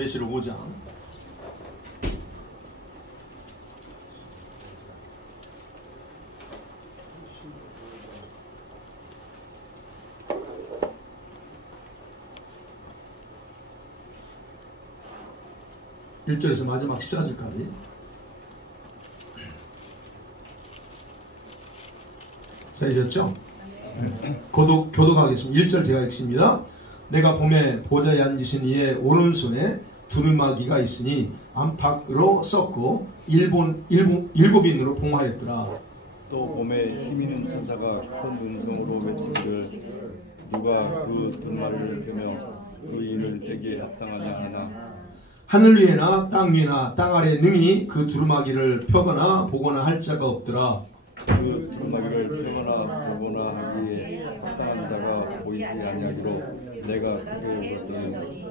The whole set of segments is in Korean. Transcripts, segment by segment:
계시록 5장 1절에서 마지막 14절까지. 되셨죠? 교독하겠습니다. 1절 제가 읽습니다. 내가 봄에 보좌에 앉으신 이의 오른손에 두루마기가 있으니 안팎으로 썼고 일곱인으로 봉하였더라. 또 봄에 힘있는 천사가 큰 음성으로 외치기를 누가 그 두루마리를 펴며 그 인을 떼기에 합당하냐 하나. 하늘 위에나 땅 위나 땅 아래 능히 그 두루마기를 펴거나 보거나 할 자가 없더라. 그 두루마기를 펴거나 보거나 하기에 합당한 자가 보이지 아니하기로 내가 그에게 울었더니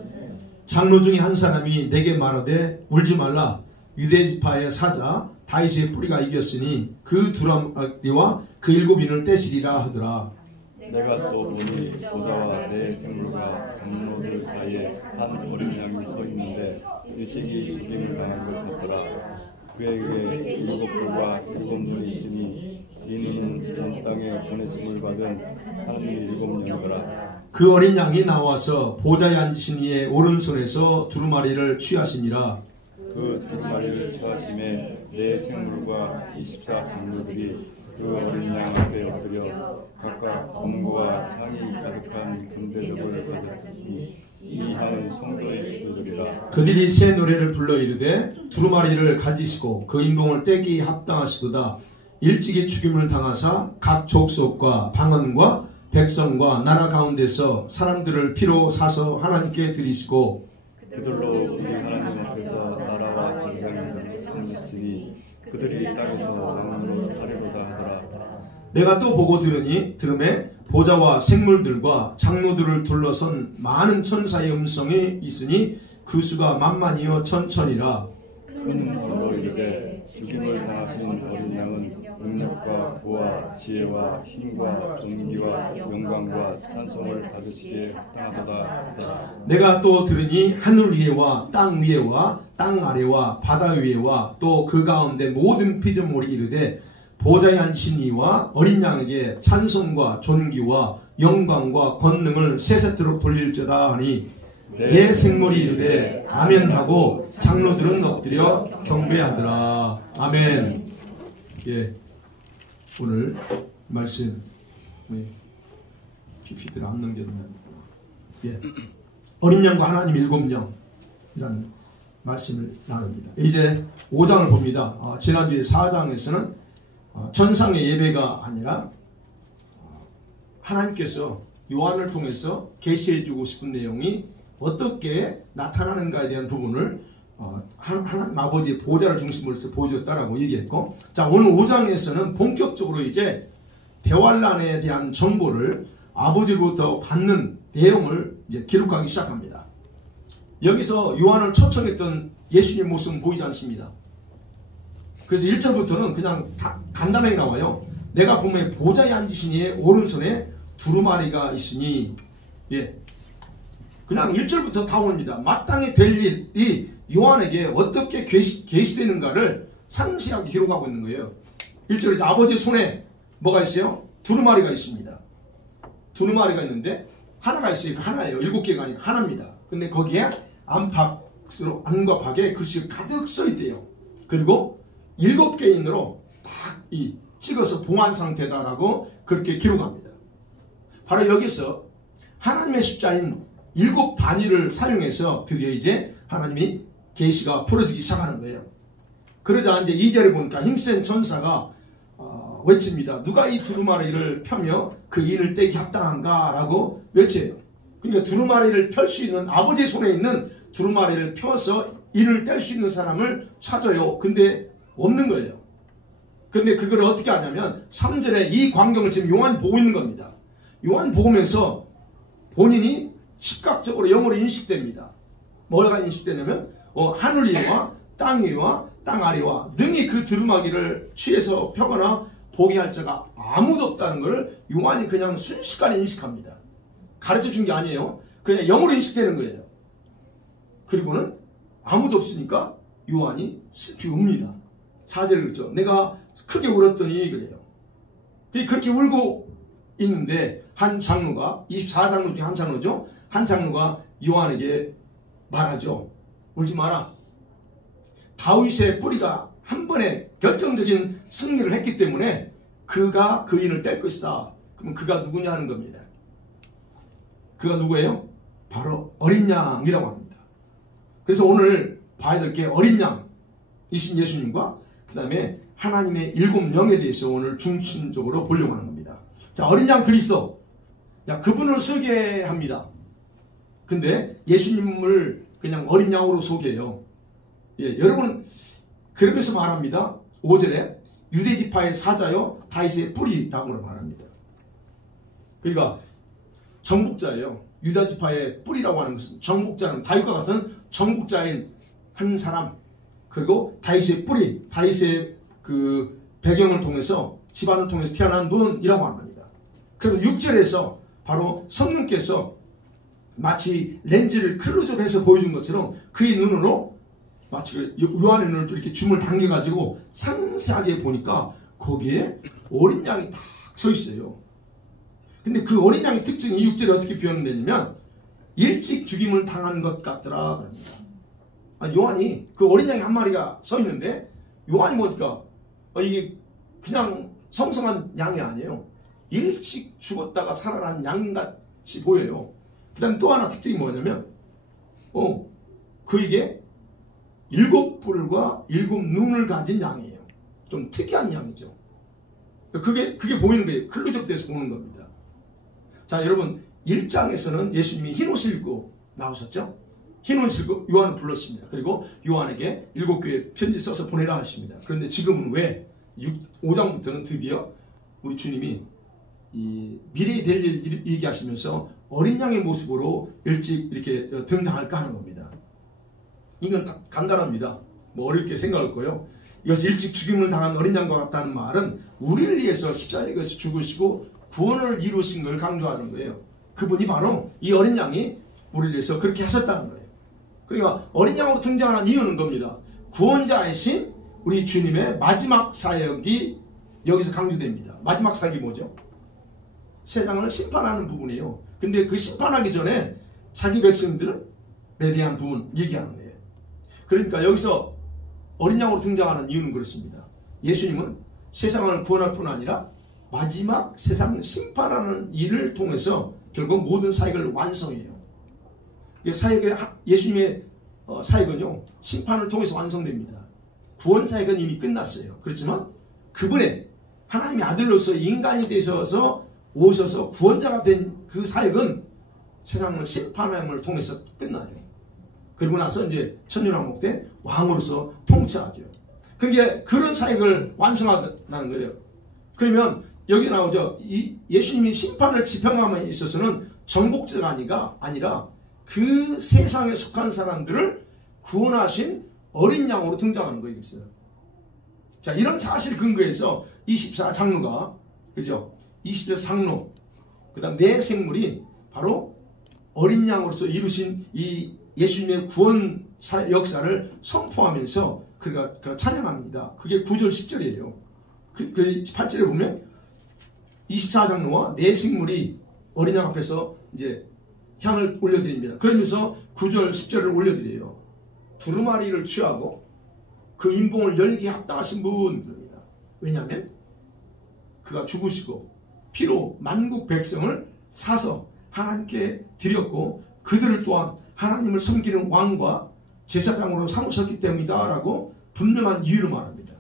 장로 중에 한 사람이 내게 말하되 울지 말라. 유대지파의 사자 다윗의 뿌리가 이겼으니 그 두루마기와 그 일곱인을 떼시리라 하더라. 내가 또 보니 보좌와 내 생물과 장로들 사이에 한 어린 양이 서 있는데 일찍이 죽임을 당한 것 같더라. 그에게 일곱 뿔과 일곱 눈이 있으니 이 눈은 온 땅에 보내심을 받은 하나님의 일곱 영이더라. 그 어린 양이 나와서 보좌에 앉으신 이의 오른손에서 두루마리를 취하시니라. 그 두루마리를 취하심에 내 생물과 24 장로들이 그 어린 양 앞에 엎드려 각각 검과 향이 가득한 금대접을 받았으니 이 향은 성도의 기도들이라. 그들이 새 노래를 불러 이르되 두루마리를 가지시고 그 인봉을 떼기 합당하시도다. 일찍이 죽임을 당하사 각 족속과 방언과 백성과 나라 가운데서 사람들을 피로 사서 하나님께 드리시고 그들로 우리 하나님 앞에서 나라와 제사장을 세우시니 그들이 땅에서 왕으로 하리로다 하더라. 내가 또 보고 들음에 보좌와 생물들과 장로들을 둘러선 많은 천사의 음성이 있으니 그 수가 만만이요 천천이라. 큰 음성으로 이르되 죽임을 당하신 어린 양은 능력과 부와 지혜와 힘과 존귀와 영광과 찬송을 받으시기에 합당하도다 하더라. 내가 또 들으니 하늘 위에와 땅 위에와 땅 아래와 바다 위에와 또 그 가운데 모든 피조물이 이르되 보좌에 앉으신 이와 어린 양에게 찬송과 존귀와 영광과 권능을 세세토록 돌릴지어다 하니 내 생물이 이르되 아멘 하고 장로들은 엎드려 경배하더라. 아멘. 예, 오늘 말씀 PPT를 안 넘겼나요? 예, 어린 양과 하나님 일곱 영이라는 말씀을 나눕니다. 이제 5장을 봅니다. 지난주에 4장에서는 천상의 예배가 아니라 하나님께서 요한을 통해서 계시해 주고 싶은 내용이 어떻게 나타나는가에 대한 부분을 하나님 아버지의 보좌를 중심으로 해서 보여줬다라고 얘기했고, 자, 오늘 5장에서는 본격적으로 이제 대환란에 대한 정보를 아버지로부터 받는 내용을 이제 기록하기 시작합니다. 여기서 요한을 초청했던 예수님 모습은 보이지 않습니다. 그래서 1절부터는 그냥 다 간단하게 나와요. 내가 보면 보좌에 앉으신 이의 오른손에 두루마리가 있으니, 예, 그냥 1절부터 다 옵니다. 마땅히 될 일이 요한에게 어떻게 계시되는가를 상세하게 기록하고 있는 거예요. 1절에 아버지 손에 뭐가 있어요? 두루마리가 있습니다. 두루마리가 있는데 하나가 있어요. 그 하나예요. 7개가 아니라 하나입니다. 근데 거기에 안팎으로 안과 밖에 글씨가 가득 써 있대요. 그리고 7개인으로 딱 찍어서 봉한 상태다라고 그렇게 기록합니다. 바로 여기서 하나님의 십자인 7 단위를 사용해서 드디어 이제 하나님이 계시가 풀어지기 시작하는 거예요. 그러자 이제 2절에 보니까 힘센 천사가 외칩니다. 누가 이 두루마리를 펴며 그 인을 떼기 합당한가? 라고 외쳐요. 그러니까 두루마리를 펼 수 있는, 아버지의 손에 있는 두루마리를 펴서 인을 뗄 수 있는 사람을 찾아요. 근데 없는 거예요. 근데 그걸 어떻게 하냐면 3절에 이 광경을 지금 요한이 보고 있는 겁니다. 요한이 보면서 본인이 시각적으로 영으로 인식됩니다. 뭐가 인식되냐면 하늘 위와 땅 위와 땅 아래와 능히 그 두루마기를 취해서 펴거나 보게 할 자가 아무도 없다는 것을 요한이 그냥 순식간에 인식합니다. 가르쳐 준 게 아니에요. 그냥 영으로 인식되는 거예요. 그리고는 아무도 없으니까 요한이 슬피 웁니다. 4절에 그렇죠. 내가 크게 울었더니 그래요. 그렇게 울고 있는데 한 장로가 24장로 중에 한 장로죠. 한 장로가 요한에게 말하죠. 울지 마라. 다윗의 뿌리가 한 번에 결정적인 승리를 했기 때문에 그가 그 인을 뗄 것이다. 그럼 그가 누구냐 하는 겁니다. 그가 누구예요? 바로 어린 양이라고 합니다. 그래서 오늘 봐야 될 게 어린 양이신 예수님과 그 다음에 하나님의 7영에 대해서 오늘 중심적으로 보려고 하는 겁니다. 자, 어린 양 그리스도. 그분을 소개합니다. 근데 예수님을 그냥 어린 양으로 소개해요. 여러분 그러면서 말합니다. 5절에 유대지파의 사자요 다윗의 뿌리라고 말합니다. 그러니까 정복자예요. 유다지파의 뿌리라고 하는 것은 정복자는 다윗과 같은 정복자인 한 사람, 그리고 다윗의 뿌리, 다윗의 그 배경을 통해서 집안을 통해서 태어난 분이라고 합니다. 그리고 6절에서 바로 성령께서 마치 렌즈를 클로즈업해서 보여준 것처럼 그의 눈으로 마치 요한의 눈을 또 이렇게 줌을 당겨가지고 상세하게 보니까 거기에 어린 양이 딱 서 있어요. 근데 그 어린 양의 특징이 6절에 어떻게 표현되냐면 일찍 죽임을 당한 것 같더라 그럽니다. 요한이 그 어린 양이 한 마리가 서 있는데 요한이 보니까 이게 그냥 성성한 양이 아니에요. 일찍 죽었다가 살아난 양같이 보여요. 그 다음에 또 하나 특징이 뭐냐면 그에게 7뿔과 7눈을 가진 양이에요. 좀 특이한 양이죠. 그게 보이는 거예요. 클로즈업돼서 보는 겁니다. 자, 여러분 1장에서는 예수님이 흰옷을 입고 나오셨죠. 흰옷을 입고 요한을 불렀습니다. 그리고 요한에게 7교회 편지 써서 보내라 하십니다. 그런데 지금은 왜 5장부터는 드디어 우리 주님이 이 미래에 될 일 얘기하시면서 어린 양의 모습으로 일찍 이렇게 등장할까 하는 겁니다. 이건 간단합니다. 뭐 어렵게 생각할 거예요. 이것이 일찍 죽임을 당한 어린 양과 같다는 말은 우리를 위해서 십자가에서 죽으시고 구원을 이루신 걸 강조하는 거예요. 그분이 바로 이 어린 양이 우리를 위해서 그렇게 하셨다는 거예요. 그러니까 어린 양으로 등장하는 이유는 겁니다. 구원자이신 우리 주님의 마지막 사역이 여기서 강조됩니다. 마지막 사역이 뭐죠? 세상을 심판하는 부분이에요. 근데 그 심판하기 전에 자기 백성들에 대한 부분 얘기하는 거예요. 그러니까 여기서 어린 양으로 등장하는 이유는 그렇습니다. 예수님은 세상을 구원할 뿐 아니라 마지막 세상을 심판하는 일을 통해서 결국 모든 사역을 완성해요. 예수님의 사역은요, 심판을 통해서 완성됩니다. 구원 사역은 이미 끝났어요. 그렇지만 그분의 하나님의 아들로서 인간이 되셔서 오셔서 구원자가 된 그 사역은 세상을 심판함을 통해서 끝나요. 그리고 나서 이제 천년왕국 때 왕으로서 통치하죠. 그게 그런 사역을 완성한다는 거예요. 그러면 여기 나오죠. 이 예수님이 심판을 집행함에 있어서는 정복자가 아니라 그 세상에 속한 사람들을 구원하신 어린 양으로 등장하는 거예요. 자, 이런 사실 근거에서 24장로가, 그죠? 24장로, 그 다음 네 생물이 바로 어린 양으로서 이루신 이 예수님의 구원 역사를 선포하면서 그가 찬양합니다. 그게 9절 10절이에요. 그 8절에 보면 24장로와 네 생물이 어린 양 앞에서 이제 향을 올려드립니다. 그러면서 9절 10절을 올려드려요. 두루마리를 취하고 그 인봉을 열기에 합당하신 분입니다. 왜냐하면 그가 죽으시고 피로 만국 백성을 사서 하나님께 드렸고 그들을 또한 하나님을 섬기는 왕과 제사장으로 삼으셨기 때문이다 라고 분명한 이유로 말합니다.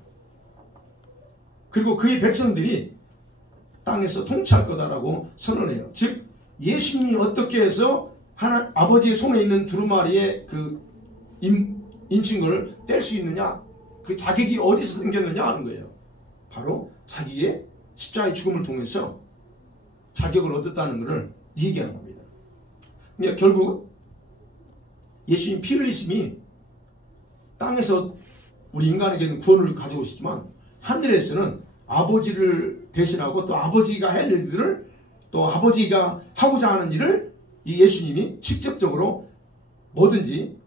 그리고 그의 백성들이 땅에서 통치할 거다라고 선언해요. 즉 예수님이 어떻게 해서 아버지의 손에 있는 두루마리의 그 인칭을 뗄 수 있느냐, 그 자격이 어디서 생겼느냐 하는 거예요. 바로 자기의 십자가의 죽음을 통해서 자격을 얻었다는 것을 얘기하는 겁니다. 그러니까 결국 예수님 피 흘리심이 땅에서 우리 인간에게는 구원을 가져오시지만 하늘에서는 아버지를 대신하고 또 아버지가 할 일들을 또 아버지가 하고자 하는 일을 이 예수님이 직접적으로 뭐든지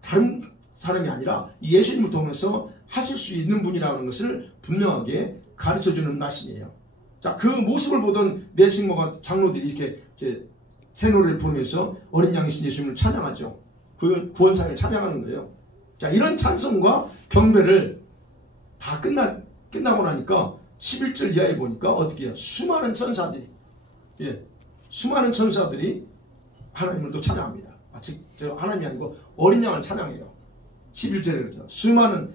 다른 사람이 아니라 예수님을 통해서 하실 수 있는 분이라는 것을 분명하게 가르쳐주는 말씀이에요. 자, 그 모습을 보던 내식모가 장로들이 이렇게 이제 새 노래를 부르면서 어린 양이신 예수님을 찬양하죠. 그 구원사를 찬양하는 거예요. 자, 이런 찬송과 경배를 다 끝나고 나니까 11절 이하에 보니까 어떻게 해요? 수많은 천사들이, 수많은 천사들이 하나님을 또 찬양합니다. 마치 하나님이 아니고 어린 양을 찬양해요. 11절에 그러죠. 수많은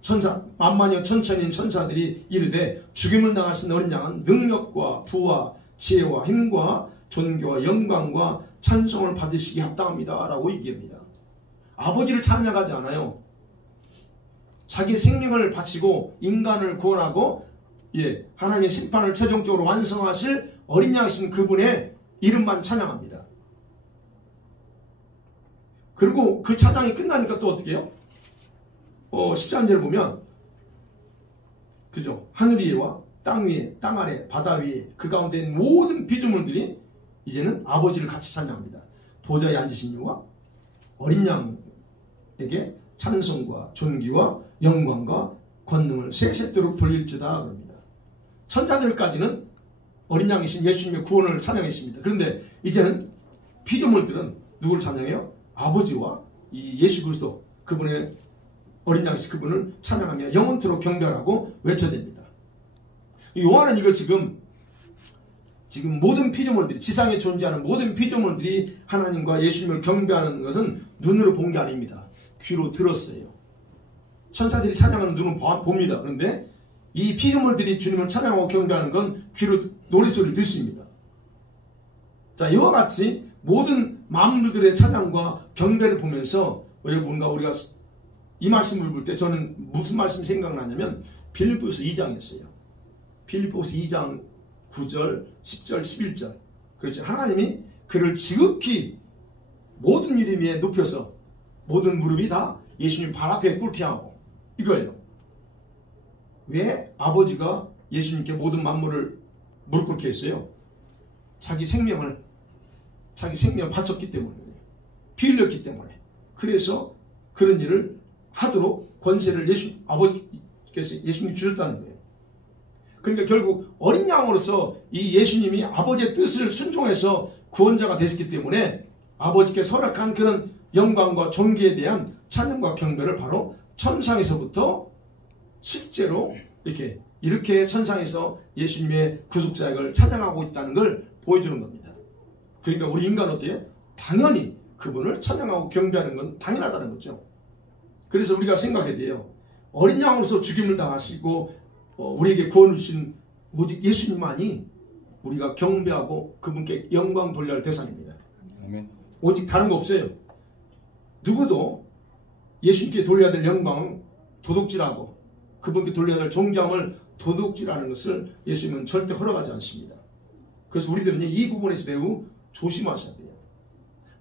천사, 만만여 천천인 천사들이 이르되 죽임을 당하신 어린 양은 능력과 부와 지혜와 힘과 존귀와 영광과 찬송을 받으시기 합당합니다 라고 얘기합니다. 아버지를 찬양하지 않아요. 자기 생명을 바치고 인간을 구원하고 하나님의 심판을 최종적으로 완성하실 어린 양이신 그분의 이름만 찬양합니다. 그리고 그 찬양이 끝나니까 또 어떻게 해요? 13절을 보면 그죠? 하늘 위에와 땅 위에, 땅 아래, 바다 위에 그 가운데 있는 모든 피조물들이 이제는 아버지를 같이 찬양합니다. 보좌에 앉으신 이와 어린 양에게 찬송과 존귀와 영광과 권능을 세세토록 돌릴지다 그럽니다. 천사들까지는 어린 양이신 예수님의 구원을 찬양했습니다. 그런데 이제는 피조물들은 누구를 찬양해요? 아버지와 이 예수 그리스도 그분의 어린 양이신 그분을 찬양하며 영원토록 경배하라고 외쳐댑니다. 요한은 이걸 지금 모든 피조물들이, 지상에 존재하는 모든 피조물들이 하나님과 예수님을 경배하는 것은 눈으로 본 게 아닙니다. 귀로 들었어요. 천사들이 찬양하는 눈은 봅니다. 그런데 이 피조물들이 주님을 찬양하고 경배하는 건 귀로 노랫소리를 듣습니다. 자, 이와 같이 모든 만물들의 찬양과 경배를 보면서 여러분과 우리가 이 말씀을 볼 때 저는 무슨 말씀이 생각나냐면 빌립보서 2장이었어요. 빌립보서 2장 9절, 10절, 11절. 그렇죠. 하나님이 그를 지극히 모든 이름 위에 높여서 모든 무릎이 다 예수님 발 앞에 꿇게 하고 이거예요. 왜 아버지가 예수님께 모든 만물을 무릎 꿇게 했어요? 자기 생명 바쳤기 때문에, 피 흘렸기 때문에. 그래서 그런 일을 하도록 권세를 아버지께서 예수님이 주셨다는 거예요. 그러니까 결국 어린 양으로서 이 예수님이 아버지의 뜻을 순종해서 구원자가 되셨기 때문에 아버지께서 허락한 그런 영광과 존귀에 대한 찬양과 경배를 바로 천상에서부터 실제로 이렇게 천상에서 예수님의 구속사역을 찬양하고 있다는 걸 보여주는 겁니다. 그러니까 우리 인간은 어때요? 당연히 그분을 찬양하고 경배하는 건 당연하다는 거죠. 그래서 우리가 생각해야 돼요. 어린 양으로서 죽임을 당하시고 우리에게 구원을 주신 오직 예수님만이 우리가 경배하고 그분께 영광 돌려야 할 대상입니다. 아멘. 오직 다른 거 없어요. 누구도 예수님께 돌려야 될 영광 도둑질하고 그분께 돌려야 될 존경을 도둑질하는 것을 예수님은 절대 허락하지 않습니다. 그래서 우리들은 이 부분에서 매우 조심하셔야 돼요.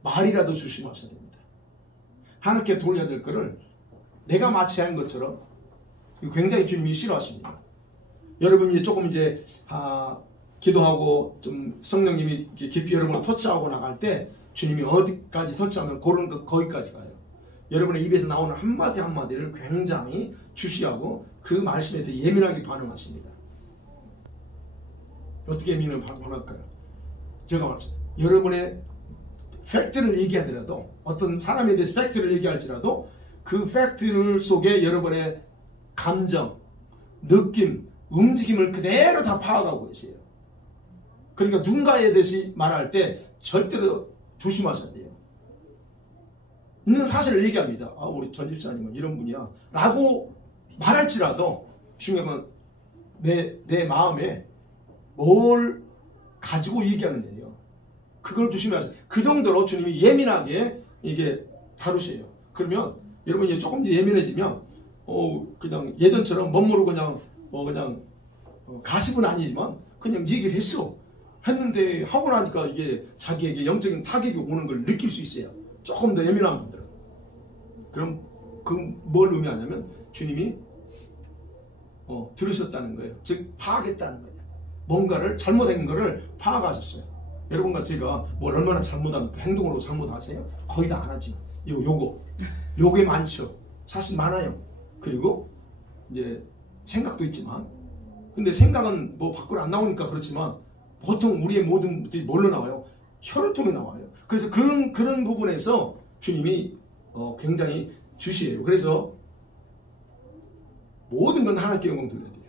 말이라도 조심하셔야 됩니다. 하나님께 돌려야 될 것을 내가 마치 한 것처럼 굉장히 주님이 싫어하십니다. 여러분이 조금 기도하고 좀 성령님이 깊이 여러분을 터치하고 나갈 때 주님이 어디까지 터치하면 그런 거 거기까지 가요. 여러분의 입에서 나오는 한마디 한마디를 굉장히 주시하고 그 말씀에 대해 예민하게 반응하십니다. 어떻게 예민하게 반응할까요? 제가 말했어요. 여러분의 팩트를 얘기하더라도 어떤 사람에 대해서 팩트를 얘기할지라도 그 팩트 속에 여러분의 감정, 느낌, 움직임을 그대로 다 파악하고 계세요. 그러니까 누군가에 대해서 말할 때 절대로 조심하셔야 돼요. 있는 사실을 얘기합니다. 우리 전 집사님은 이런 분이야 라고 말할지라도 중요한 건 내 마음에 뭘 가지고 얘기하는 거예요. 그걸 조심하세요. 그 정도로 주님이 예민하게 이게 다루세요. 그러면 여러분이 조금 더 예민해지면 그냥 예전처럼 멋모르고 그냥 가십은 아니지만 그냥 얘기를 했는데 하고 나니까 이게 자기에게 영적인 타격이 오는 걸 느낄 수 있어요. 조금 더 예민한 분들은. 그럼 뭘 의미하냐면 주님이 들으셨다는 거예요. 즉 파악했다는 거예요. 뭔가를 잘못한 거를 파악하셨어요. 여러분과 제가 뭘 얼마나 잘못합니까? 행동으로 잘못하세요? 거의 다 안 하지만 요게 많죠. 사실 많아요. 그리고 이제 생각도 있지만, 근데 생각은 뭐 밖으로 안 나오니까 그렇지만 보통 우리의 모든 것들이 뭘로 나와요? 혀를 통해 나와요. 그래서 그런 부분에서 주님이 굉장히 주시해요. 그래서 모든 건 하나님께 영광 돌려야 돼요.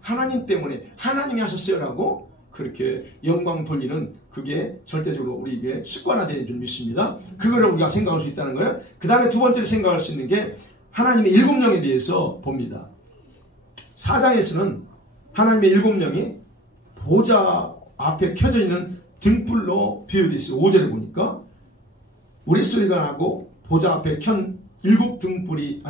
하나님 때문에 하나님이 하셨어요라고 그렇게 영광 돌리는 그게 절대적으로 우리에게 습관화되는 줄 믿습니다. 그거를 우리가 생각할 수 있다는 거예요. 그 다음에 두 번째로 생각할 수 있는 게 하나님의 일곱 영에 대해서 봅니다. 4장에서는 하나님의 일곱 영이 보좌 앞에 켜져 있는 등불로 비유되어 있어요. 5절에 보니까 우레소리가 나고 보좌 앞에 켠 일곱 등불이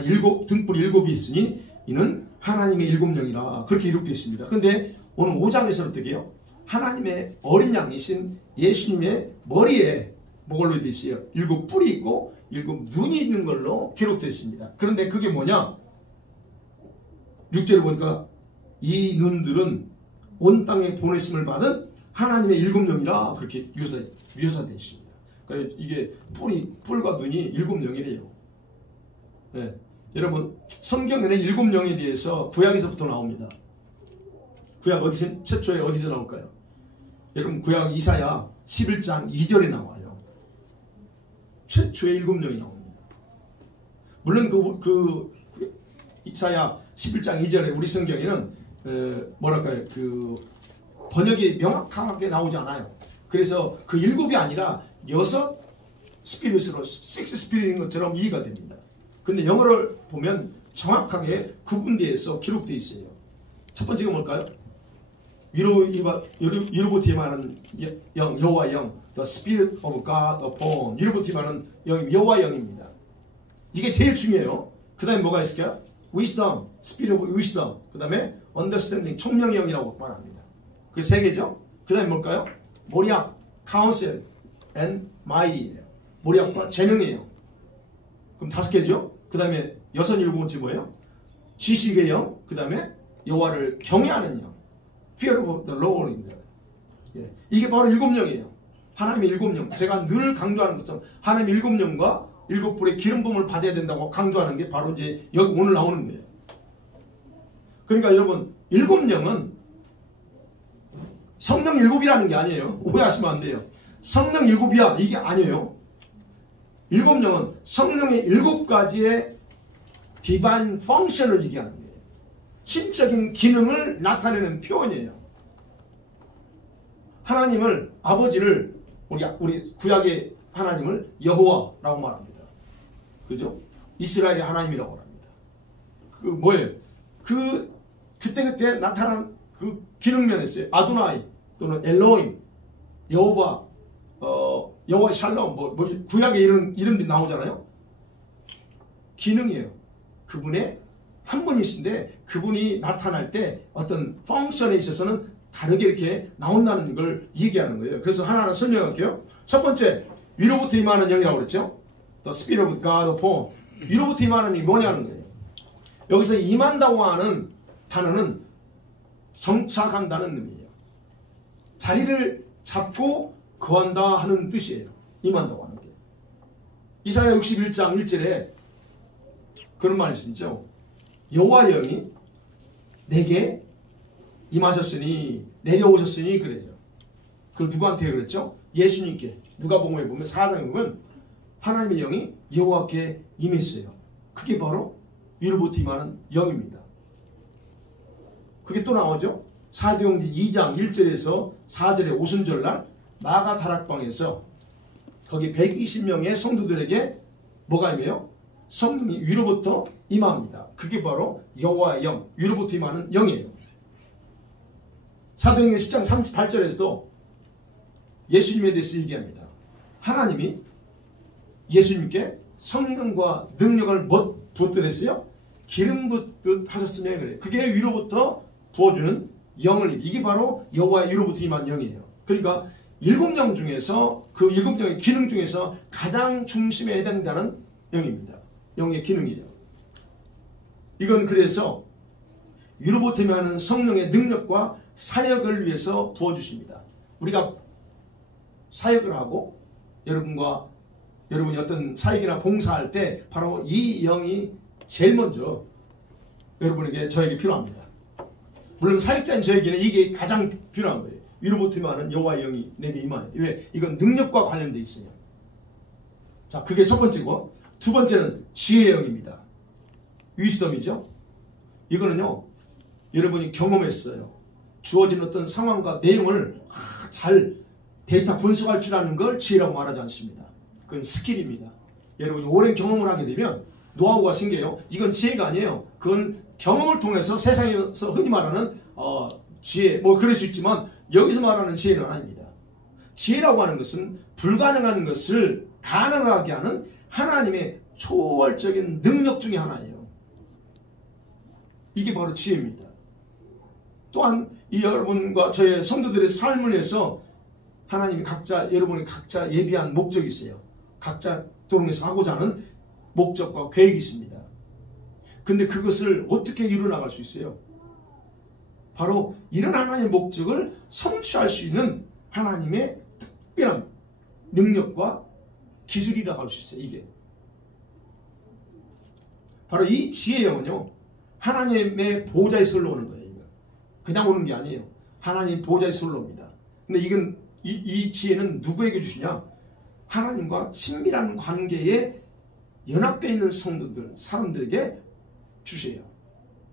일곱이 있으니 이는 하나님의 일곱 영이라 그렇게 기록되어 있습니다. 그런데 오늘 5장에서는 어떻게 해요? 하나님의 어린 양이신 예수님의 머리에 뭐걸로 되어 있어요? 일곱 뿔이 있고 일곱 눈이 있는 걸로 기록되어 있습니다. 그런데 그게 뭐냐? 6절에 보니까 이 눈들은 온 땅에 보냈음을 받은 하나님의 일곱 영이라 그렇게 묘사되어 있습니다. 그러니까 이게 뿔과 눈이 일곱 영이래요. 네. 여러분 성경에는 일곱 영에 대해서 구약에서부터 나옵니다. 구약 최초에 어디서 나올까요? 여러분 구약 이사야 11장 2절에 나와요. 최초의 일곱 영이 나옵니다. 물론 그 이사야 11장 2절에 우리 성경에는 뭐랄까요? 그 번역이 명확하게 나오지 않아요. 그래서 그 일곱이 아니라 6 스피릿으로 6 스피릿인 것처럼 이해가 됩니다. 근데 영어를 보면 정확하게 구분되어서 기록되어 있어요. 첫 번째가 뭘까요? 위로부터 말하는 영, 여호와 영, the spirit of God upon 위로부터 말하는 영, 여호와 영입니다. 이게 제일 중요해요. 그 다음에 뭐가 있을까요? wisdom, spirit of wisdom, 그 다음에 understanding, 총명의 영이라고 말합니다. 그 세 개죠. 그 다음에 뭘까요? 모리악, counsel and mighty예요. 모리악과 재능이에요. 그럼 5개죠. 그 다음에 6, 7번째 뭐예요? 지식의 영, 그 다음에 여호와를 경외하는 영, fear of the Lord입니다. 예. 이게 바로 일곱 영이에요. 하나님의 일곱 영. 제가 늘 강조하는 것처럼 하나님의 일곱 영과 일곱 불의 기름 부음을 받아야 된다고 강조하는 게 바로 이제 여기 오늘 나오는 거예요. 그러니까 여러분 일곱 영은 성령 일곱이라는 게 아니에요. 오해하시면 안 돼요. 성령 일곱이야 이게 아니에요. 일곱 영은 성령의 일곱 가지의 디바인 펑션을 얘기하는 거예요. 신적인 기능을 나타내는 표현이에요. 하나님을 아버지를 우리 구약의 하나님을 여호와라고 말합니다. 그죠? 이스라엘의 하나님이라고 합니다. 그 뭐예요? 그때 나타난 그 기능면에서요. 아도나이 또는 엘로임, 여호와, 여호와 샬롬, 구약의 이름들이 나오잖아요. 기능이에요. 그분의 한 분이신데 그분이 나타날 때 어떤 펑션에 있어서는 다르게 이렇게 나온다는 걸 얘기하는 거예요. 그래서 하나하나 설명할게요. 첫 번째, 위로부터 임하는 영이라고 그랬죠. The Spirit of God upon. 위로부터 임하는 이 뭐냐는 거예요. 여기서 임한다고 하는 단어는 정착한다는 의미예요. 자리를 잡고 거한다 하는 뜻이에요. 임한다고 하는 게. 이사야 61장 1절에 그런 말이 있죠. 여호와 영이 내게 임하셨으니 내려오셨으니 그래요. 그걸 누구한테 그랬죠? 예수님께. 누가복음에 보면 4장에 보면 하나님의 영이 여호와께 임했어요. 그게 바로 위로부터 임하는 영입니다. 그게 또 나오죠. 사도행전 2장 1절에서 4절의 오순절날 마가 다락방에서 거기 120명의 성도들에게 뭐가 임해요? 성령이 위로부터 임합니다. 그게 바로 여호와의 영, 위로부터 임하는 영이에요. 사도행전 10장 38절에서도 예수님에 대해서 얘기합니다. 하나님이 예수님께 성령과 능력을 부었듯 했어요? 기름 붓듯 하셨으면 그래요. 그게 위로부터 부어주는 영을, 이게 바로 여호와의 위로부터 임한 영이에요. 그러니까 일곱 영 중에서 그 일곱 영의 기능 중에서 가장 중심에 해당되는 영입니다. 영의 기능이에요. 이건 그래서 위로부터 임하는 성령의 능력과 사역을 위해서 부어주십니다. 우리가 사역을 하고 여러분이 어떤 사역이나 봉사할 때 바로 이 영이 제일 먼저 여러분에게 저에게 필요합니다. 물론 사역자인 저에게는 이게 가장 필요한 거예요. 위로부터 임하는 여호와의 영이 내게 임하네. 왜? 이건 능력과 관련되어 있어요. 자, 그게 첫 번째고, 두 번째는 지혜의 영입니다. 위스덤이죠. 이거는요, 여러분이 경험했어요. 주어진 어떤 상황과 내용을 잘 데이터 분석할 줄 아는 걸 지혜라고 말하지 않습니다. 그건 스킬입니다. 여러분이 오랜 경험을 하게 되면 노하우가 생겨요. 이건 지혜가 아니에요. 그건 경험을 통해서 세상에서 흔히 말하는 지혜, 뭐 그럴 수 있지만 여기서 말하는 지혜는 아닙니다. 지혜라고 하는 것은 불가능한 것을 가능하게 하는 하나님의 초월적인 능력 중에 하나예요. 이게 바로 지혜입니다. 또한 이 여러분과 저의 성도들의 삶을 위해서 하나님이 여러분이 각자 예비한 목적이 있어요. 각자 도롱에서 하고자 하는 목적과 계획이 있습니다. 근데 그것을 어떻게 이루어나갈 수 있어요? 바로 이런 하나님의 목적을 성취할 수 있는 하나님의 특별한 능력과 기술이라고 할 수 있어요. 이게 바로 이 지혜의 영은요, 하나님의 보호자에서 흘러오는 거예요. 그냥 오는 게 아니에요. 하나님 보호자에서 흘러옵니다. 근데 이건 이 지혜는 누구에게 주시냐? 하나님과 친밀한 관계에 연합되어 있는 성도들, 사람들에게 주세요.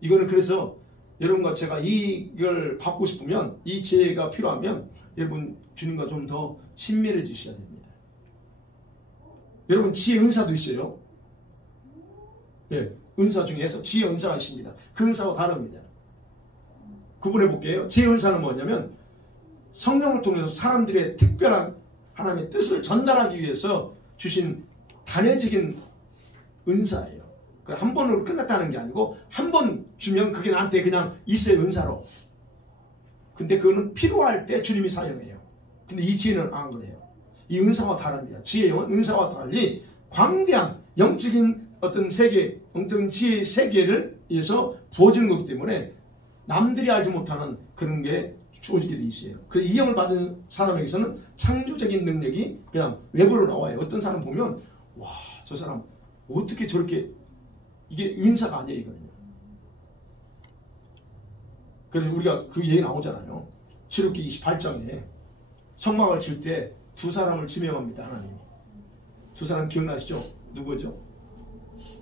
이거는 그래서 여러분과 제가 이걸 받고 싶으면, 이 지혜가 필요하면 여러분 주님과 좀 더 친밀해지셔야 됩니다. 여러분 지혜 은사도 있어요. 네, 은사 중에서 지혜 은사가 있습니다. 그 은사와 다릅니다. 구분해 볼게요. 지혜 은사는 뭐냐면 성령을 통해서 사람들의 특별한 하나님의 뜻을 전달하기 위해서 주신 단회적인 은사예요. 한 번으로 끝났다는 게 아니고 한 번 주면 그게 나한테 그냥 있어요. 은사로. 근데 그거는 필요할 때 주님이 사용해요. 근데 이 지혜는 안 그래요. 이 은사와 다릅니다. 지혜의 영은 은사와 달리 광대한 영적인 어떤 세계, 영적인 지혜의 세계를 위해서 부어지는 거기 때문에 남들이 알지 못하는 그런 게 주어지게 돼 있어요. 그래서 이 영을 받은 사람에게서는 창조적인 능력이 그냥 외부로 나와요. 어떤 사람 보면 와, 저 사람 어떻게 저렇게, 이게 은사가 아니에요. 이거는요. 그래서 우리가 그 얘기 나오잖아요. 출애굽기 28장에 성막을 칠 때 두 사람을 지명합니다. 하나님이. 두 사람 기억나시죠? 누구죠?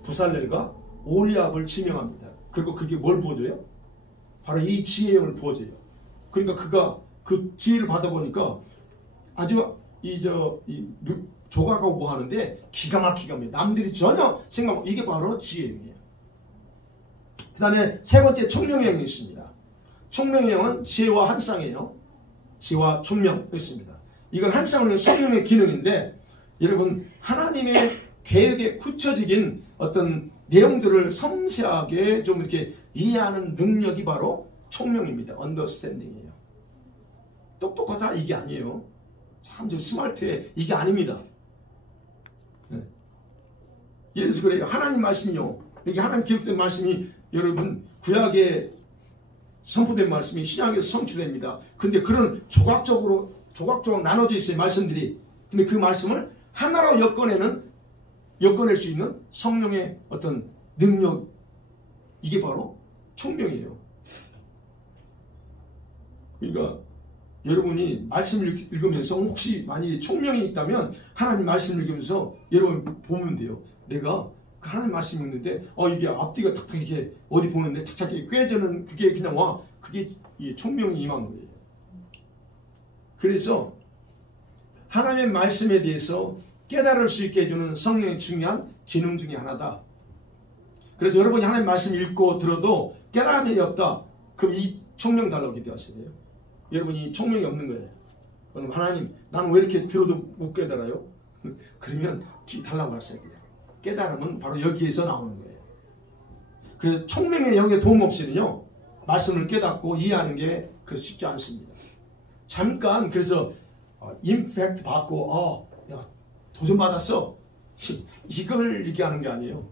부살렐과 올리압을 지명합니다. 그리고 그게 뭘 부어줘요? 바로 이 지혜의 영을 부어줘요. 그러니까 그가 그 지혜를 받아보니까 아주 조각하고 뭐 하는데 기가 막히게 합니다. 남들이 전혀 생각, 이게 바로 지혜의 영이에요. 그 다음에 세 번째 총명의 영이 있습니다. 총명의 영은 지혜와 한쌍이에요. 지혜와 총명 있습니다. 이건 한쌍은 성령의 기능인데, 여러분 하나님의 계획에 구체적인 어떤 내용들을 섬세하게 좀 이렇게 이해하는 능력이 바로 총명입니다. 언더스탠딩이에요. 똑똑하다 이게 아니에요. 참 좀 스마트해 이게 아닙니다. 네. 예를 들어서 그래요. 하나님 말씀이요. 이게 하나님 기록된 말씀이 여러분 구약에 선포된 말씀이 신약에서 성취됩니다. 근데 그런 조각조각 나눠져 있어요. 말씀들이. 근데 그 말씀을 하나로 엮어낼 수 있는 성령의 어떤 능력, 이게 바로 총명이에요. 그러니까 여러분이 말씀을 읽으면서 혹시 만약에 총명이 있다면 하나님 말씀을 읽으면서 여러분 보면 돼요. 내가 하나님 말씀 읽는데 이게 앞뒤가 탁탁 이렇게 어디 보는데 탁탁 꿰져는 그게 그냥 와. 그게 이 총명이 임한 거예요. 그래서 하나님의 말씀에 대해서 깨달을 수 있게 해주는 성령의 중요한 기능 중에 하나다. 그래서 여러분이 하나님 말씀 읽고 들어도 깨달음이 없다. 그럼 이 총명 달라고 기도하셔야 돼요. 여러분이 총명이 없는 거예요. 그럼 하나님 나는 왜 이렇게 들어도 못 깨달아요? 그러면 달라고 하셔야 돼요. 깨달음은 바로 여기에서 나오는 거예요. 그래서 총명의 영의 도움 없이는요, 말씀을 깨닫고 이해하는 게 그렇게 쉽지 않습니다. 잠깐 그래서 임팩트 받고 내가 도전 받았어, 이걸 얘기하는 게 아니에요.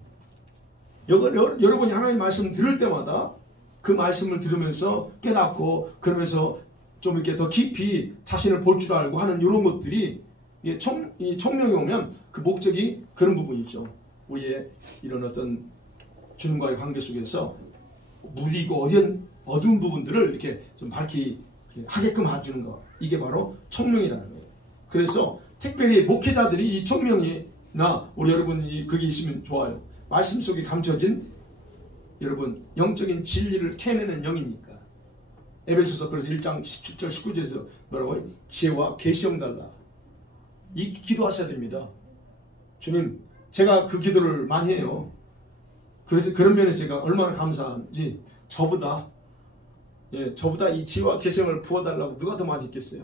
여러분이 하나님 말씀 들을 때마다 그 말씀을 들으면서 깨닫고 그러면서 좀 이렇게 더 깊이 자신을 볼 줄 알고 하는 이런 것들이 이 총명이 오면 그 목적이 그런 부분이죠. 우리의 이런 어떤 주님과의 관계 속에서 무디고 어두운 부분들을 이렇게 좀 밝히 하게끔 해주는 거. 이게 바로 총명이라는 거예요. 그래서 특별히 목회자들이 이 총명이나 우리 여러분이 그게 있으면 좋아요. 말씀 속에 감춰진 여러분 영적인 진리를 캐내는 영이니까. 에베소서 그래서 1장 17절 19절에서 뭐라고요? 지혜와 계시형 달라. 이 기도하셔야 됩니다. 주님, 제가 그 기도를 많이 해요. 그래서 그런 면에서 제가 얼마나 감사한지 저보다 이 지혜와 계시형을 부어달라고 누가 더 많이 있겠어요?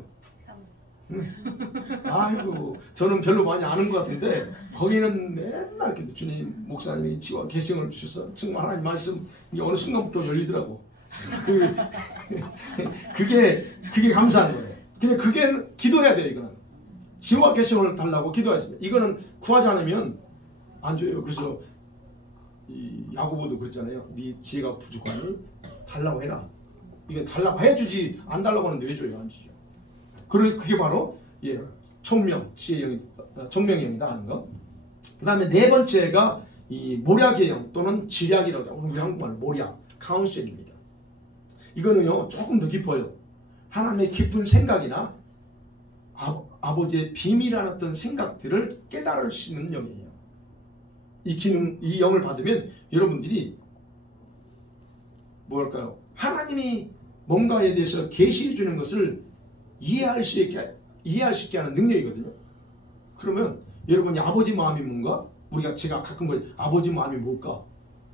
아이고, 저는 별로 많이 아는 것 같은데 거기는 맨날 주님, 목사님이 지혜와 계시형을 주셔서 정말 하나님 말씀 이게 어느 순간부터 열리더라고. 그게 감사한 거예요. 근데 그게 기도해야 돼요. 이거는 지혜와 계시형을 달라고 기도해야지. 이거는 구하지 않으면 안 줘요. 그래서 이 야고보도 그랬잖아요. 네 지혜가 부족하니 달라고 해라. 이게 달라고 해주지 안 달라고 하는데 왜 줘요? 안 주죠. 그게 바로 총명, 지혜형, 총명형이다 하는 거. 그 다음에 네 번째가 이 모략의 형 또는 지략이라고 하죠. 우리 한국말로 모략, 카운셀입니다. 이거는요 조금 더 깊어요. 하나님의 깊은 생각이나 아버지의 비밀한 어떤 생각들을 깨달을 수 있는 영이에요. 이 영을 받으면 여러분들이 뭐랄까요? 하나님이 뭔가에 대해서 계시해 주는 것을 이해할 수 있게 하는 능력이거든요. 그러면 여러분이 아버지 마음이 뭔가? 제가 가끔 아버지 마음이 뭘까?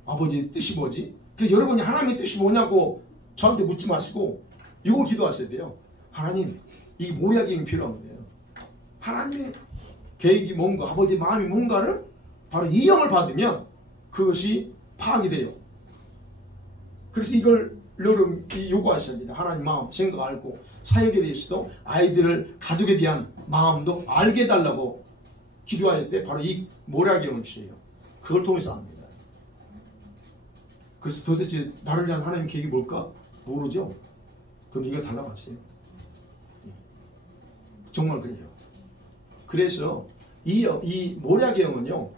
아버지의 뜻이 뭐지? 그래서 여러분이 하나님의 뜻이 뭐냐고 저한테 묻지 마시고 이걸 기도하셔야 돼요. 하나님, 이 모략이 필요한 거예요. 하나님의 계획이 뭔가, 아버지 마음이 뭔가를 바로 이 영을 받으면 그것이 파악이 돼요. 그래서 이걸 여러분이 요구하셔야 됩니다. 하나님 마음, 생각 알고 사역에 대해서도 아이들을, 가족에 대한 마음도 알게 해달라고 기도할 때 바로 이 모략의 영을 주세요. 그걸 통해서 압니다. 그래서 도대체 나를 위한 하나님 계획이 뭘까? 모르죠? 그럼 이거 달라봤어요. 정말 그래요. 그래서 이 모략의 영은요,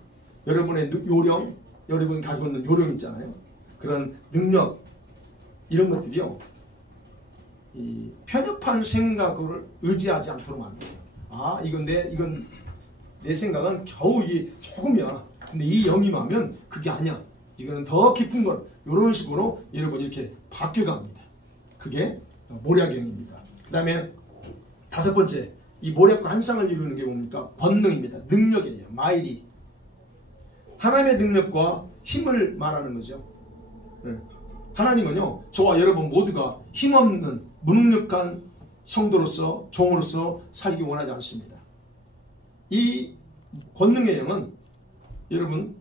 여러분의 요령, 여러분이 가지고 있는 요령 있잖아요. 그런 능력, 이런 것들이요, 이 편협한 생각을 의지하지 않도록 만들어요. 이건 내 생각은 겨우 조금이야. 근데 이 영이 임하면 그게 아니야. 이거는 더 깊은 걸, 이런 식으로 여러분이 이렇게 바뀌어갑니다. 그게 모략의 영입니다. 그 다음에 다섯 번째, 이 모략과 한쌍을 이루는 게 뭡니까? 권능입니다. 능력이에요. 마일이. 하나님의 능력과 힘을 말하는 거죠. 하나님은요, 저와 여러분 모두가 힘없는 무능력한 성도로서, 종으로서 살기 원하지 않습니다. 이 권능의 영은 여러분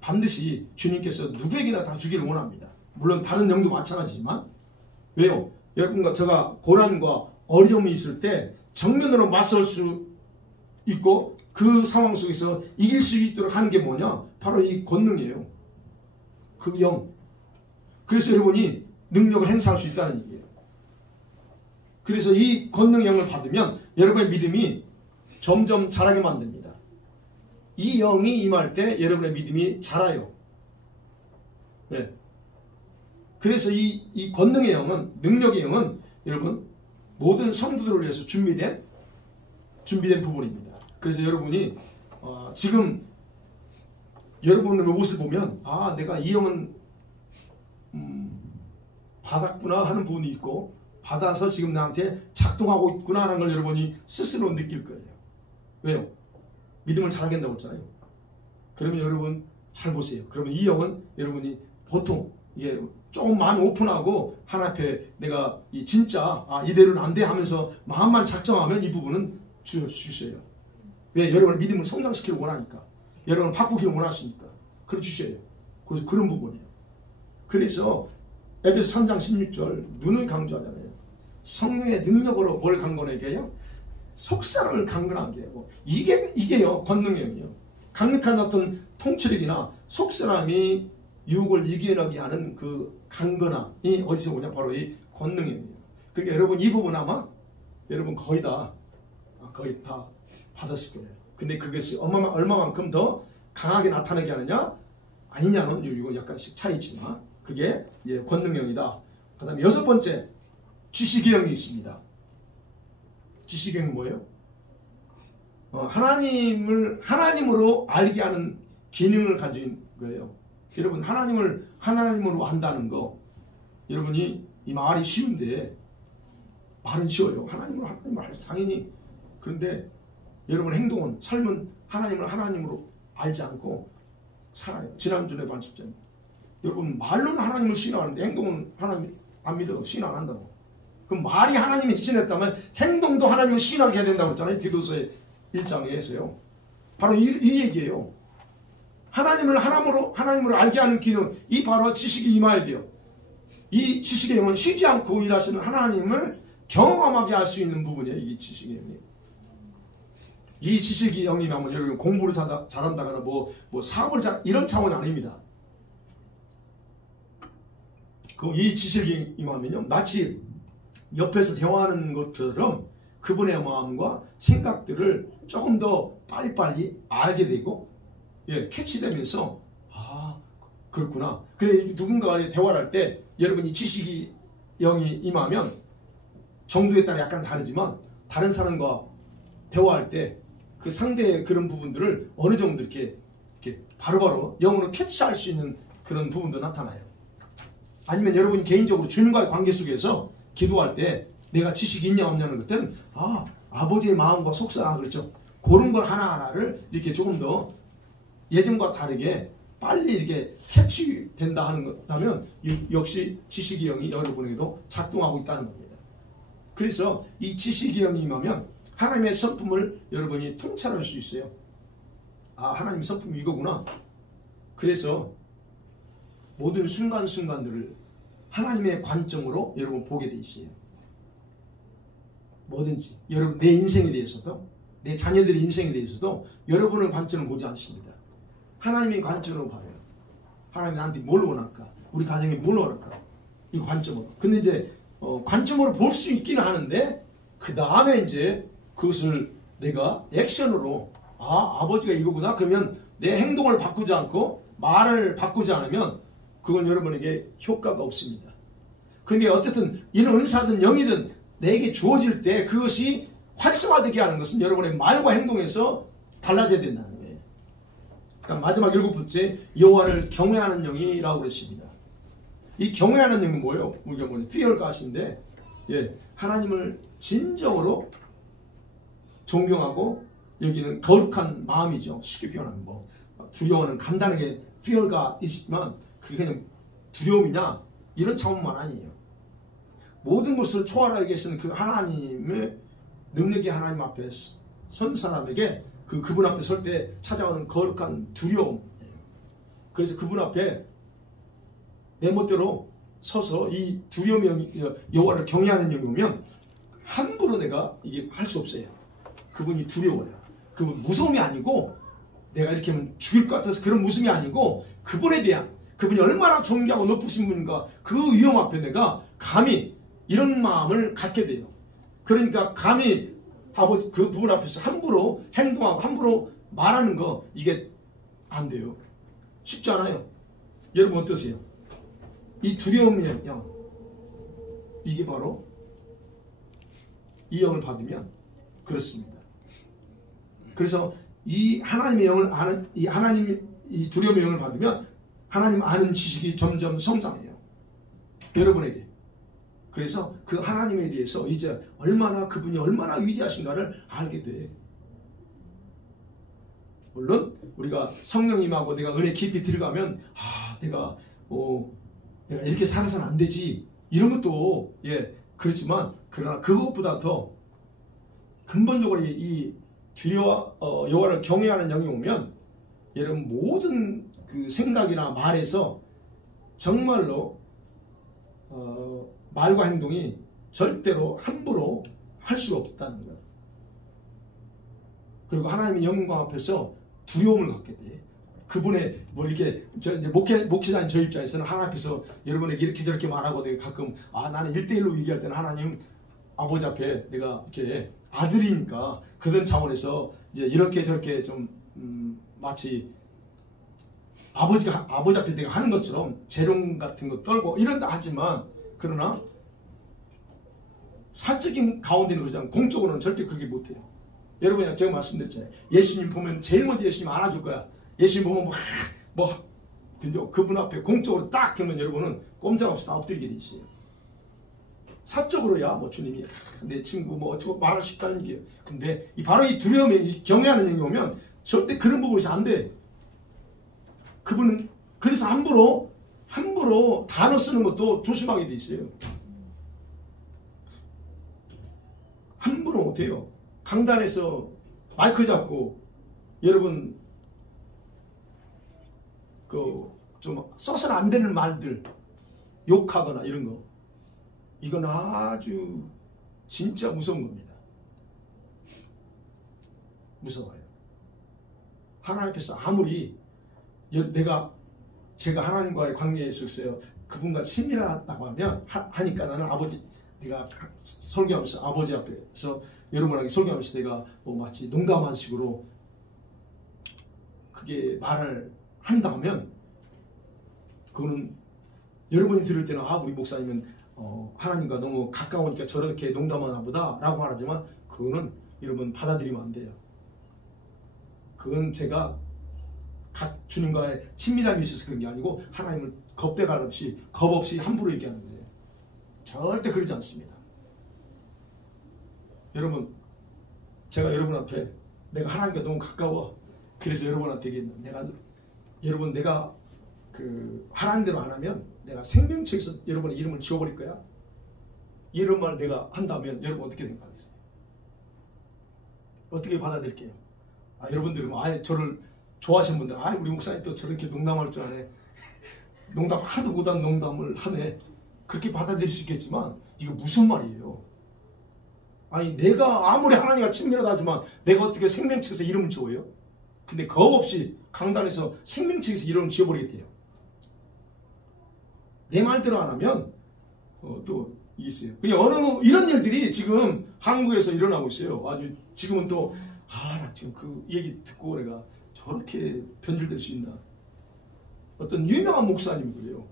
반드시 주님께서 누구에게나 다 주기를 원합니다. 물론 다른 영도 마찬가지지만. 왜요? 여러분과 제가 고난과 어려움이 있을 때 정면으로 맞설 수 있고 그 상황 속에서 이길 수 있도록 하는 게 뭐냐? 바로 이 권능이에요. 그 영. 그래서 여러분이 능력을 행사할 수 있다는 얘기예요. 그래서 이 권능의 영을 받으면 여러분의 믿음이 점점 자라게 만듭니다. 이 영이 임할 때 여러분의 믿음이 자라요. 네. 그래서 이 권능의 영은, 능력의 영은 여러분 모든 성도들을 위해서 준비된 부분입니다. 그래서 여러분이 지금 여러분의 옷을 보면 내가 이 영은 받았구나 하는 부분이 있고, 받아서 지금 나한테 작동하고 있구나 하는 걸 여러분이 스스로 느낄 거예요. 왜요? 믿음을 잘하게 한다고 했잖아요. 그러면 여러분 잘 보세요. 그러면 이 영은 여러분이 보통 이게 조금 마음이 오픈하고 하나 앞에 내가 진짜 이대로는 안 돼 하면서 마음만 작정하면 이 부분은 주셔요. 왜? 여러분을 믿음을 성장시키려고 원하니까. 여러분을 바꾸기를 원하시니까. 그럼 주셔요. 그래서 그런 부분이에요. 그래서 에베소 3장 16절 눈을 강조하잖아요. 성령의 능력으로 뭘 강건하게 해요? 속사람을 강건하게 하고, 이게요 권능의 영이요. 강력한 어떤 통치력이나 속사람이 유혹을 이겨내게 하는 그 강건함이 어디서 오냐? 바로 이 권능의 영이에요. 그러니까 여러분 이 부분 아마 여러분 거의 다 받았을 거예요. 근데 그것이 얼마만큼 더 강하게 나타나게 하느냐? 아니냐는 이거 약간씩 차이 있지만 그게 이제 권능형이다. 그 다음에 6번째 지식의 영이 있습니다. 지식의 영은 뭐예요? 하나님으로 알게 하는 기능을 가진 거예요. 여러분 하나님을 하나님으로 안다는 거, 여러분이 이 말이 쉬운데 말은 쉬워요. 하나님을 할 당연히. 그런데 여러분 행동은, 삶은 하나님을 하나님으로 알지 않고 살아요. 지난주에 말씀드렸잖아요. 여러분 말로는 하나님을 신앙하는데 행동은 하나님 안 믿어. 신앙 안 한다고. 그럼 말이 하나님을 신했다면 행동도 하나님을 신하게 해야 된다고 했잖아요. 디도서의 1장에서요. 바로 이 얘기예요. 하나님을 하나님으로 알게 하는 기능, 이 바로 지식이 임해야 돼요. 이 지식의 영은 쉬지 않고 일하시는 하나님을 경험하게 할 수 있는 부분이에요. 이 지식의 영이. 이 지식의 영이 나면 여러분 공부를 잘한다거나 뭐 사업을 이런 차원이 아닙니다. 이 지식이 임하면요, 마치 옆에서 대화하는 것처럼 그분의 마음과 생각들을 조금 더 빨리빨리 알게 되고, 캐치되면서 그렇구나. 그래, 누군가와 대화를 할 때 여러분이 지식이 영이 임하면 정도에 따라 약간 다르지만 다른 사람과 대화할 때 그 상대의 그런 부분들을 어느 정도 이렇게 바로바로 영으로 캐치할 수 있는 그런 부분도 나타나요. 아니면 여러분이 개인적으로 주님과의 관계 속에서 기도할 때 내가 지식이 있냐 없냐는 것들은 아버지의 마음과 속사, 그렇죠. 그런 걸 하나하나를 이렇게 조금 더 예전과 다르게 빨리 이렇게 캐치된다 하는 거라면 역시 지식의 영이 여러분에게도 작동하고 있다는 겁니다. 그래서 이 지식의 영이 임하면 하나님의 성품을 여러분이 통찰할 수 있어요. 하나님 성품이 이거구나. 그래서 모든 순간순간들을 하나님의 관점으로 여러분 보게 돼 있어요. 뭐든지 여러분 내 인생에 대해서도, 내 자녀들의 인생에 대해서도 여러분의 관점을 보지 않습니다. 하나님의 관점으로 봐요. 하나님 나한테 뭘 원할까? 우리 가정에 뭘 원할까? 이 관점으로. 근데 이제 관점으로 볼 수 있기는 하는데 그 다음에 이제 그것을 내가 액션으로 아버지가 이거구나. 그러면 내 행동을 바꾸지 않고 말을 바꾸지 않으면 그건 여러분에게 효과가 없습니다. 근데 어쨌든 이런 은사든 영이든 내게 주어질 때 그것이 활성화되게 하는 것은 여러분의 말과 행동에서 달라져야 된다는 거예요. 그러니까 마지막 7번째, 여호와를 경외하는 영이라고 그랬습니다. 이 경외하는 영은 뭐예요? 우리가 뭐냐, fear God인데, 하나님을 진정으로 존경하고 여기는 거룩한 마음이죠. 쉽게 표현하면 두려워는 간단하게 fear God이지만 그게 그냥 두려움이냐 이런 차원만 아니에요. 모든 것을 초월하게 계시는 그 하나님의 능력의 하나님 앞에 선 사람에게 그분 앞에 설 때 찾아오는 거룩한 두려움. 그래서 그분 앞에 내 멋대로 서서 이 두려움의 여호와를 경외하는 영이 오면 함부로 내가 이게 할 수 없어요. 그분이 두려워요. 그분 무서움이 아니고 내가 이렇게 하면 죽일 것 같아서 그런 무서움이 아니고 그분에 대한, 그분이 얼마나 존귀하고 높으신 분인가, 그 위험 앞에 내가 감히 이런 마음을 갖게 돼요. 그러니까 감히 아버지 그 부분 앞에서 함부로 행동하고 함부로 말하는 거, 이게 안 돼요. 쉽지 않아요. 여러분 어떠세요? 이 두려움의 영, 이게 바로 이 영을 받으면 그렇습니다. 그래서 이 하나님의 영을 아는, 이 두려움의 영을 받으면 하나님 아는 지식이 점점 성장해요. 여러분에게. 그래서 그 하나님에 대해서 이제 그분이 얼마나 위대하신가를 알게 돼. 물론 우리가 성령 임하고 내가 은혜 깊이 들어가면 내가 이렇게 살아서는 안 되지, 이런 것도 그렇지만, 그러나 그것보다 더 근본적으로 이 여호와를 경외하는 영이 오면 여러분 모든 그 생각이나 말에서 정말로 말과 행동이 절대로 함부로 할 수가 없다는 거예요. 그리고 하나님의 영광 앞에서 두려움을 갖게 돼. 그분의 이렇게 목회자인 저 입장에서는 하나님 앞에서 여러분에게 이렇게 저렇게 말하고 내가 가끔 나는 1대1로 얘기할 때는 하나님 아버지 앞에 내가 이렇게 아들이니까 그런 차원에서 이제 이렇게 저렇게 좀 마치 아버지 앞에 내가 하는 것처럼 재롱 같은 거 떨고 이런다 하지만, 그러나 사적인 가운데는 그러지 공적으로는 절대 그렇게 못해요. 여러분, 제가 말씀드렸잖아요. 예수님 보면 제일 먼저 예수님 안아줄 거야. 예수님 보면 그분 앞에 공적으로 딱 하면 여러분은 꼼짝없이 엎드리게 돼 있어요. 사적으로야 주님이 내 친구 어쩌고 말할 수 있다는 얘기예요. 근데 바로 이 두려움에 경외하는 영이 오면 절대 그런 부분이 안 돼. 그분은 그래서 함부로 단어 쓰는 것도 조심하게 돼 있어요. 함부로 못해요. 강단에서 마이크 잡고 여러분 좀 써서는 안 되는 말들 욕하거나 이런 거, 이건 아주 진짜 무서운 겁니다. 무서워요. 하나님께서 아무리 제가 하나님과의 관계에 있어서 그분과 친밀하다고 하니까 나는 내가 설교하면서 아버지 앞에서 여러분에게 설교하면서 내가 마치 농담한 식으로 그게 말을 한다면, 그거는 여러분이 들을 때는 우리 목사님은 하나님과 너무 가까우니까 저렇게 농담하나 보다 라고 말하지만, 그거는 여러분 받아들이면 안 돼요. 그건 제가 주님과의 친밀함이 있어서 그런 게 아니고 하나님을 겁 없이 함부로 얘기하는 거예요. 절대 그러지 않습니다. 여러분, 제가 여러분 앞에 내가 하나님과 너무 가까워, 그래서 여러분한테 얘기했는데, 내가 하나님대로 안 하면 내가 생명책에서 여러분의 이름을 지워버릴 거야. 이런 말 내가 한다면 여러분 어떻게 생각하겠어요? 어떻게 받아들일게요? 여러분들은 저를 좋아하시는 분들, 우리 목사님 또 저렇게 농담할 줄 아네, 농담 하도 못한 농담을 하네, 그렇게 받아들일 수 있겠지만 이거 무슨 말이에요? 내가 아무리 하나님과 친밀하다 하지만 내가 어떻게 생명책에서 이름을 지워요? 근데 겁 없이 강단에서 생명책에서 이름을 지워버리게 돼요. 내 말대로 안 하면 또 있어요. 이런 일들이 지금 한국에서 일어나고 있어요. 아주 지금은 또 나 지금 그 얘기 듣고 내가 저렇게 변질될 수 있나. 어떤 유명한 목사님이 그래요.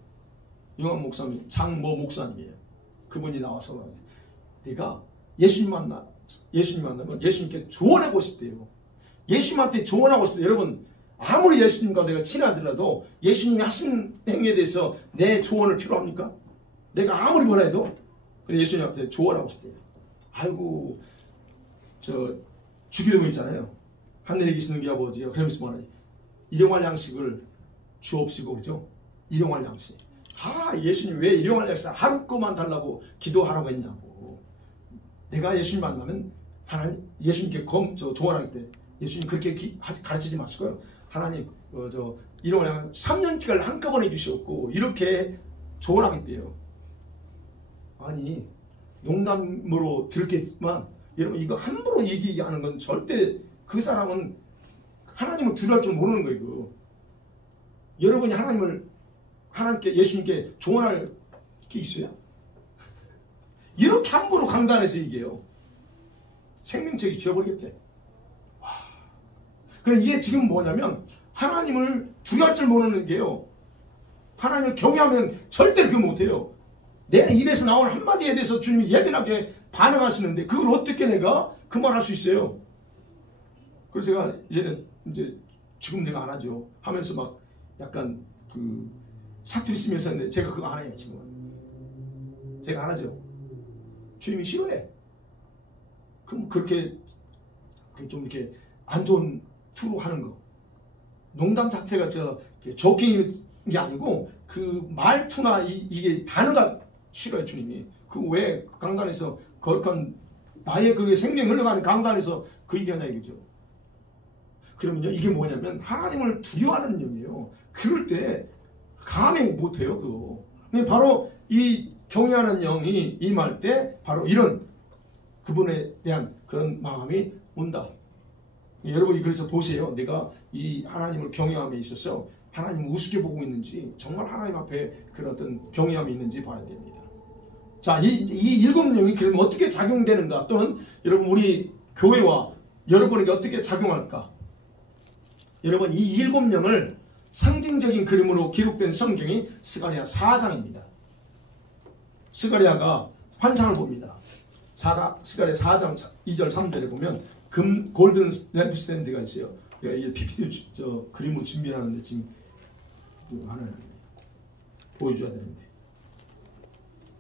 유명한 목사님, 장모 목사님이에요. 그분이 나와서 내가 예수님 만나면 예수님께 조언하고 싶대요. 예수님한테 조언하고 싶대요. 여러분, 아무리 예수님과 내가 친하더라도 예수님이 하신 행위에 대해서 내 조언을 필요합니까? 내가 아무리 뭐라 해도 예수님한테 조언하고 싶대요. 아이고, 주기도문 있잖아요. 하늘에 계시는 우리 아버지요, 그러면서 뭐하냐, 일용할 양식을 주옵시고, 그죠? 일용할 양식. 예수님 왜 일용할 양식 하루 거만 달라고 기도하라고 했냐고. 내가 예수님 만나면 예수님께 조언할 때 예수님 그렇게 가르치지 마시고요. 하나님 일용할 양 3년치를 한꺼번에 주셨고 이렇게 조언하겠대요. 농담으로 들었겠지만 여러분, 이거 함부로 얘기하는 건 절대, 그 사람은 하나님을 두려워할 줄 모르는 거예요. 여러분이 하나님께 예수님께 조언할 게 있어요? 이렇게 함부로 강단에서 얘기해요. 생명책이 지워버리겠대. 그럼 이게 지금 뭐냐면 하나님을 두려워할 줄 모르는 게요. 하나님을 경외하면 절대 그거 못해요. 내 입에서 나온 한마디에 대해서 주님이 예민하게 반응하시는데 그걸 어떻게 내가 그 말 할 수 있어요? 그래서 제가 이제 지금 내가 안 하죠 하면서 막 약간 사투리 쓰면서 했는데 제가 그거 안 해요. 지금 제가 안 하죠. 주님이 싫어해. 그럼 그렇게 좀 이렇게 안 좋은 투로 하는 거, 농담 자체가 조깅인 게 아니고 그 말투나 이게 단어가 싫어요. 주님이 왜 강단에서 거룩한 나의 그 생명이 흘러가는 강단에서 그 얘기하냐 이거죠. 그러면요, 이게 뭐냐면 하나님을 두려워하는 영이에요. 그럴 때 감히 못해요. 그거. 근데 바로 이 경외하는 영이 임할 때 바로 이런 그분에 대한 그런 마음이 온다. 여러분이 그래서 보세요. 내가 이 하나님을 경외함에 있어서 하나님을 우습게 보고 있는지, 정말 하나님 앞에 그런 어떤 경외함이 있는지 봐야 됩니다. 자, 이 일곱 영이 그럼 어떻게 작용되는가, 또는 여러분 우리 교회와 여러분에게 어떻게 작용할까? 여러분, 이 일곱 영을 상징적인 그림으로 기록된 성경이 스가랴 4장입니다. 스가랴가 환상을 봅니다. 스가랴 4장 2절 3절에 보면 골든 램프스탠드가 있어요. 제가 이게 PPT 그림으로 준비하는데 지금 하나 보여줘야 되는데,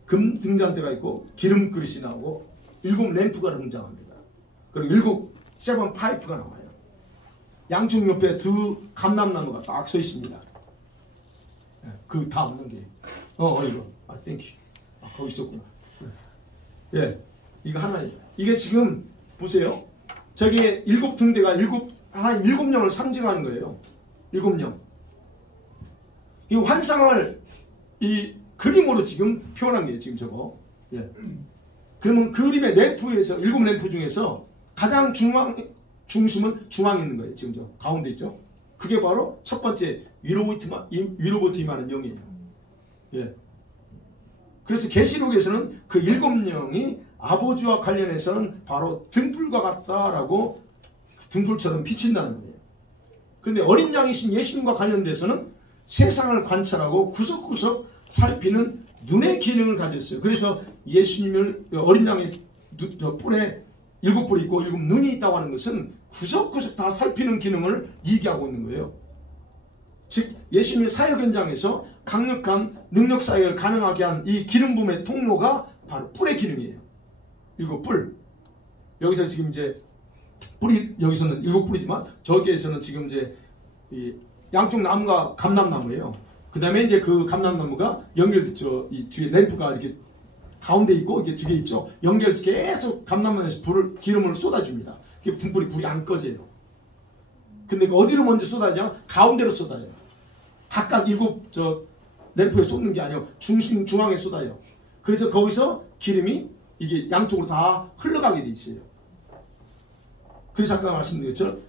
금 등잔대가 있고 기름 그릇이 나오고 7 램프가 등장합니다. 그리고 7 파이프가 나와요. 양쪽 옆에 2 감람나무가 딱 서 있습니다. 그 다 없는 게 이거 땡큐. 거기 있었구나. 예, 이거 하나. 이게 지금 보세요. 저기에 7 등대가 하나님 7영을 상징하는 거예요. 7영. 이 환상을 이 그림으로 지금 표현한 게 지금 저거. 예. 그러면 그림의 램프에서 7 램프 중에서 가장 중심은 중앙에 있는 거예요. 지금 저 가운데 있죠. 그게 바로 첫 번째 위로부터 임하는 영이에요. 예. 그래서 계시록에서는 그 7영이 아버지와 관련해서는 바로 등불과 같다라고 등불처럼 비친다는 거예요. 그런데 어린 양이신 예수님과 관련돼서는 세상을 관찰하고 구석구석 살피는 눈의 기능을 가졌어요. 그래서 예수님을 어린 양의 뿔에 7뿔이 있고 7 눈이 있다고 하는 것은 구석구석 다 살피는 기능을 얘기하고 있는 거예요. 즉 예수님의 사역 현장에서 강력한 능력 사역을 가능하게 한 이 기름 부음의 통로가 바로 뿔의 기능이에요. 7뿔. 여기서 지금 이제 뿔이 여기서는 7뿔이지만 저기에서는 지금 이제 이 양쪽 나무가 감람나무예요. 그 다음에 이제 그 감람나무가 연결됐죠. 이 뒤에 램프가 이렇게 가운데 있고 이게 두 개 있죠. 연결해서 계속 감람나무에서 기름을 쏟아줍니다. 그게 불이 안 꺼져요. 근데 어디로 먼저 쏟아지냐? 가운데로 쏟아요. 각각 7 램프에 쏟는 게 아니고 중앙에 쏟아요. 그래서 거기서 기름이 이게 양쪽으로 다 흘러가게 돼 있어요. 그래서 아까 말씀드린 것처럼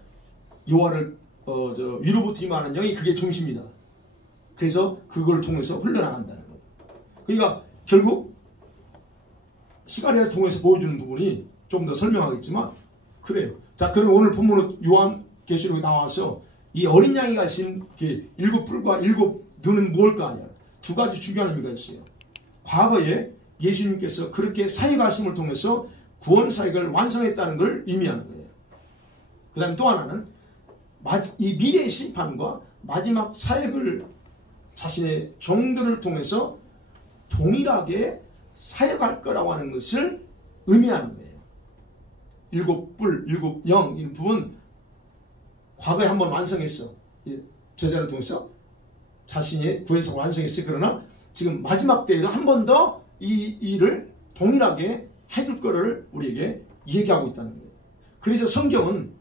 여호와를 위로부터 임하는 영이 그게 중심이다. 그래서 그걸 통해서 흘러나간다는 거예요. 그러니까 결국 스가랴를 통해서 보여주는 부분이 좀 더 설명하겠지만 그래요. 자, 그럼 오늘 본문은 요한계시록에 나와서 이 어린 양이 가신 7뿔과 7 눈은 뭘까 하냐. 2가지 중요한 의미가 있어요. 과거에 예수님께서 그렇게 사역하심을 통해서 구원 사역을 완성했다는 걸 의미하는 거예요. 그 다음에 또 하나는 이 미래의 심판과 마지막 사역을 자신의 종들을 통해서 동일하게 사역할 거라고 하는 것을 의미하는 거예요. 7뿔, 7영 이 부분 과거에 한번 완성했어. 제자를 통해서 자신의 구원사를 완성했어요. 그러나 지금 마지막 때에도 한 번 더 이 일을 동일하게 해줄 거를 우리에게 얘기하고 있다는 거예요. 그래서 성경은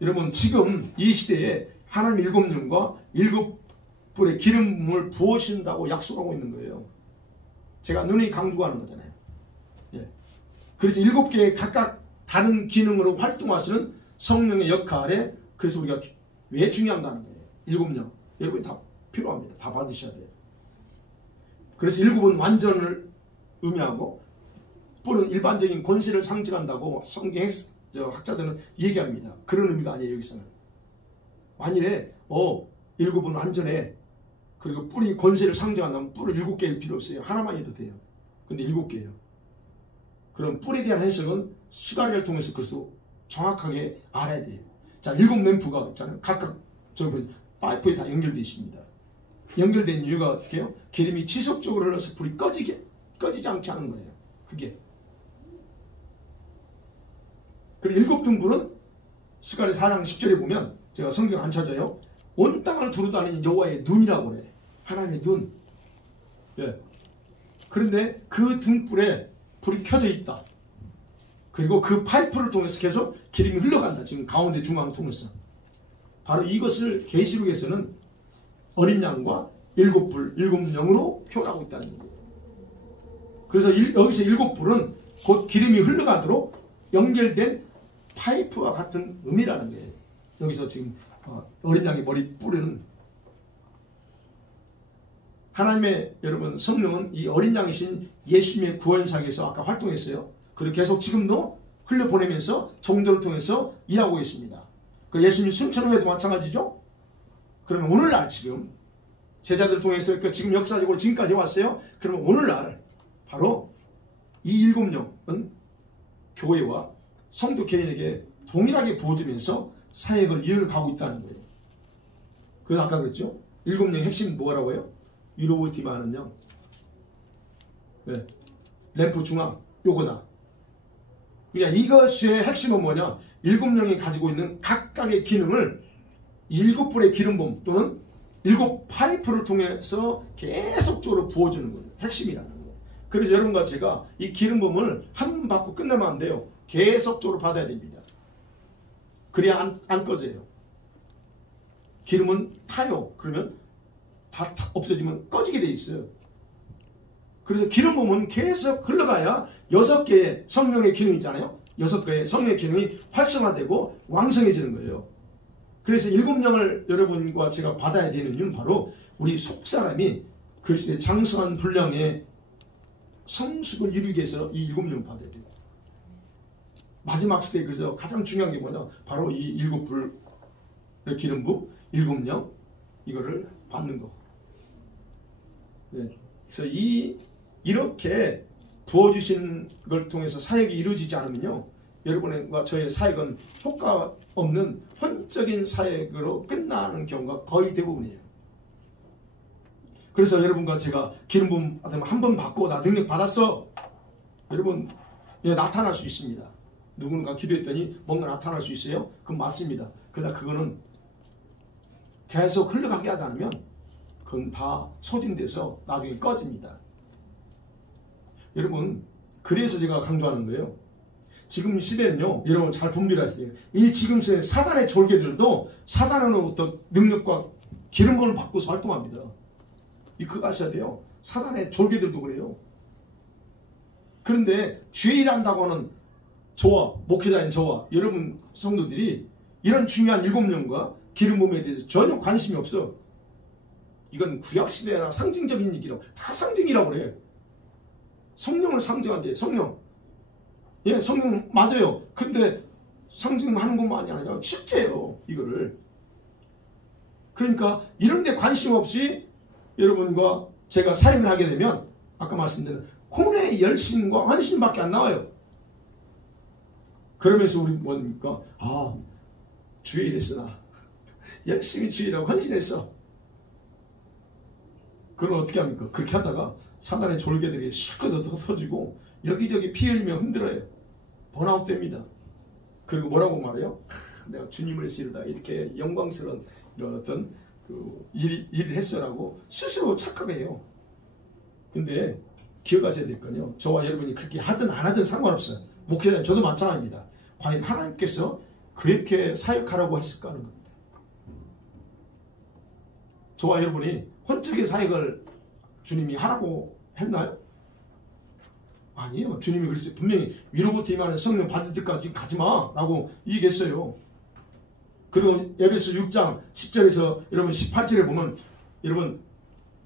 여러분 지금 이 시대에 하나님 7영과 7뿔의 기름을 부어주신다고 약속하고 있는 거예요. 제가 눈이 강조하는 거잖아요. 예. 그래서 7개의 각각 다른 기능으로 활동하시는 성령의 역할에 그래서 우리가 왜 중요한가 하는 거예요. 7영. 여러분이 다 필요합니다. 다 받으셔야 돼요. 그래서 7은 완전을 의미하고 뿔은 일반적인 권세를 상징한다고 성경 학자들은 얘기합니다. 그런 의미가 아니에요. 여기서는. 만일에 7은 완전해. 그리고 뿔이 권세를 상징한다면 뿔을 7개일 필요 없어요. 하나만 해도 돼요. 근데 7개예요. 그럼 뿔에 대한 해석은 스가랴를 통해서 그래서 정확하게 알아야 돼요. 자, 7 램프가 있잖아요. 각각 파이프에 다 연결되어 있습니다. 연결된 이유가 어떻게 해요? 기름이 지속적으로 흘러서 불이 꺼지지 않게 하는 거예요. 그게. 그리고 7 등불은 스가랴 4장 10절에 보면 제가 성경 안 찾아요. 온 땅을 두루다니는 여호와의 눈이라고 그래. 하나님의 눈. 예. 그런데 그 등불에 불이 켜져 있다. 그리고 그 파이프를 통해서 계속 기름이 흘러간다. 지금 가운데 중앙을 통해서. 바로 이것을 계시록에서는 어린 양과 7불, 7영으로 표현하고 있다는 거예요. 그래서 여기서 7불은 곧 기름이 흘러가도록 연결된 파이프와 같은 의미라는 거예요. 여기서 지금 어린 양의 머리 뿔은 하나님의 여러분 성령은 이 어린 양이신 예수님의 구원사역에서 아까 활동했어요. 그리고 계속 지금도 흘려보내면서 종들을 통해서 일하고 있습니다. 그 예수님 승천후에도 마찬가지죠. 그러면 오늘날 지금 제자들 통해서 지금 역사적으로 지금까지 왔어요. 그러면 오늘날 바로 이 7명은 교회와 성도 개인에게 동일하게 부어주면서 사역을 이어가고 있다는 거예요. 그래서 아까 그랬죠. 7명의 핵심 뭐라고요? 유로보티마는요. 네. 램프 중앙 요거다. 그러니까 이것의 핵심은 뭐냐? 7명이 가지고 있는 각각의 기능을 7불의 기름범 또는 7 파이프를 통해서 계속적으로 부어주는 거예요. 핵심이라는 거예요. 그래서 여러분과 제가 이 기름범을 한 번 받고 끝내면 안 돼요. 계속적으로 받아야 됩니다. 그래야 안 꺼져요. 기름은 타요. 그러면 다 없어지면 꺼지게 돼 있어요. 그래서 기름범은 계속 흘러가야 6개의 성령의 기능이 있잖아요. 6개의 성령의 기능이 활성화되고 왕성해지는 거예요. 그래서 7명을 여러분과 제가 받아야 되는 이유는 바로 우리 속사람이 그리스도의 장성한 분량의 성숙을 이루기 위해서 이 7명을 받아야 돼요. 마지막 시대에 그래서 가장 중요한 게 뭐냐? 바로 이 7불의 기름부 7명 이거를 받는 거. 네. 그래서 이렇게 부어주신 걸 통해서 사역이 이루어지지 않으면요, 여러분과 저의 사역은 효과 없는 혼적인 사역으로 끝나는 경우가 거의 대부분이에요. 그래서 여러분과 제가 기름 부음 한 번 받고 나 능력 받았어. 여러분, 예, 나타날 수 있습니다. 누군가 기도했더니 뭔가 나타날 수 있어요? 그건 맞습니다. 그러나 그거는 계속 흘러가게 하지 않으면 그건 다 소진돼서 나중에 꺼집니다. 여러분, 그래서 제가 강조하는 거예요. 지금 시대는요, 여러분 잘 분별하세요. 이 지금 시대 사단의 졸개들도 사단으로부터 능력과 기름부음을 받고서 활동합니다. 그거 아셔야 돼요. 사단의 졸개들도 그래요. 그런데 주의 일한다고 하는 저와 목회자인 저와 여러분 성도들이 이런 중요한 7명과 기름부음에 대해서 전혀 관심이 없어. 이건 구약시대나 상징적인 얘기라고, 다 상징이라고 그래. 성령을 상징한대. 성령. 예, 성령 맞아요. 근데 상징하는 것만이 아니라 실제예요. 이거를. 그러니까 이런 데 관심 없이 여러분과 제가 사역을 하게 되면 아까 말씀드린 혼의 열심과 헌신밖에 안 나와요. 그러면서 우리 뭐니까 주의 일했어 나. 열심히 주의라고 헌신했어. 그럼 어떻게 합니까? 그렇게 하다가 사단의 졸개들이 실컷 터지고 여기저기 피 흘리며 흔들어요. 번아웃 됩니다. 그리고 뭐라고 말해요? 내가 주님을 위해서 이렇게 영광스러운 이런 어떤 일을 했어라고 스스로 착각해요. 근데 기억하셔야 될 건요. 저와 여러분이 그렇게 하든 안 하든 상관없어요. 목회자 저도 마찬가지입니다. 과연 하나님께서 그렇게 사역하라고 했을까 하는 겁니다. 저와 여러분이 혼적의 사역을 주님이 하라고 했나요? 아니에요. 주님이 그랬어요. 분명히 위로부터 임하는 성령 받을 때까지 가지마 라고 얘기했어요. 그리고 에베소 6장 10절에서 여러분 18절에 보면 여러분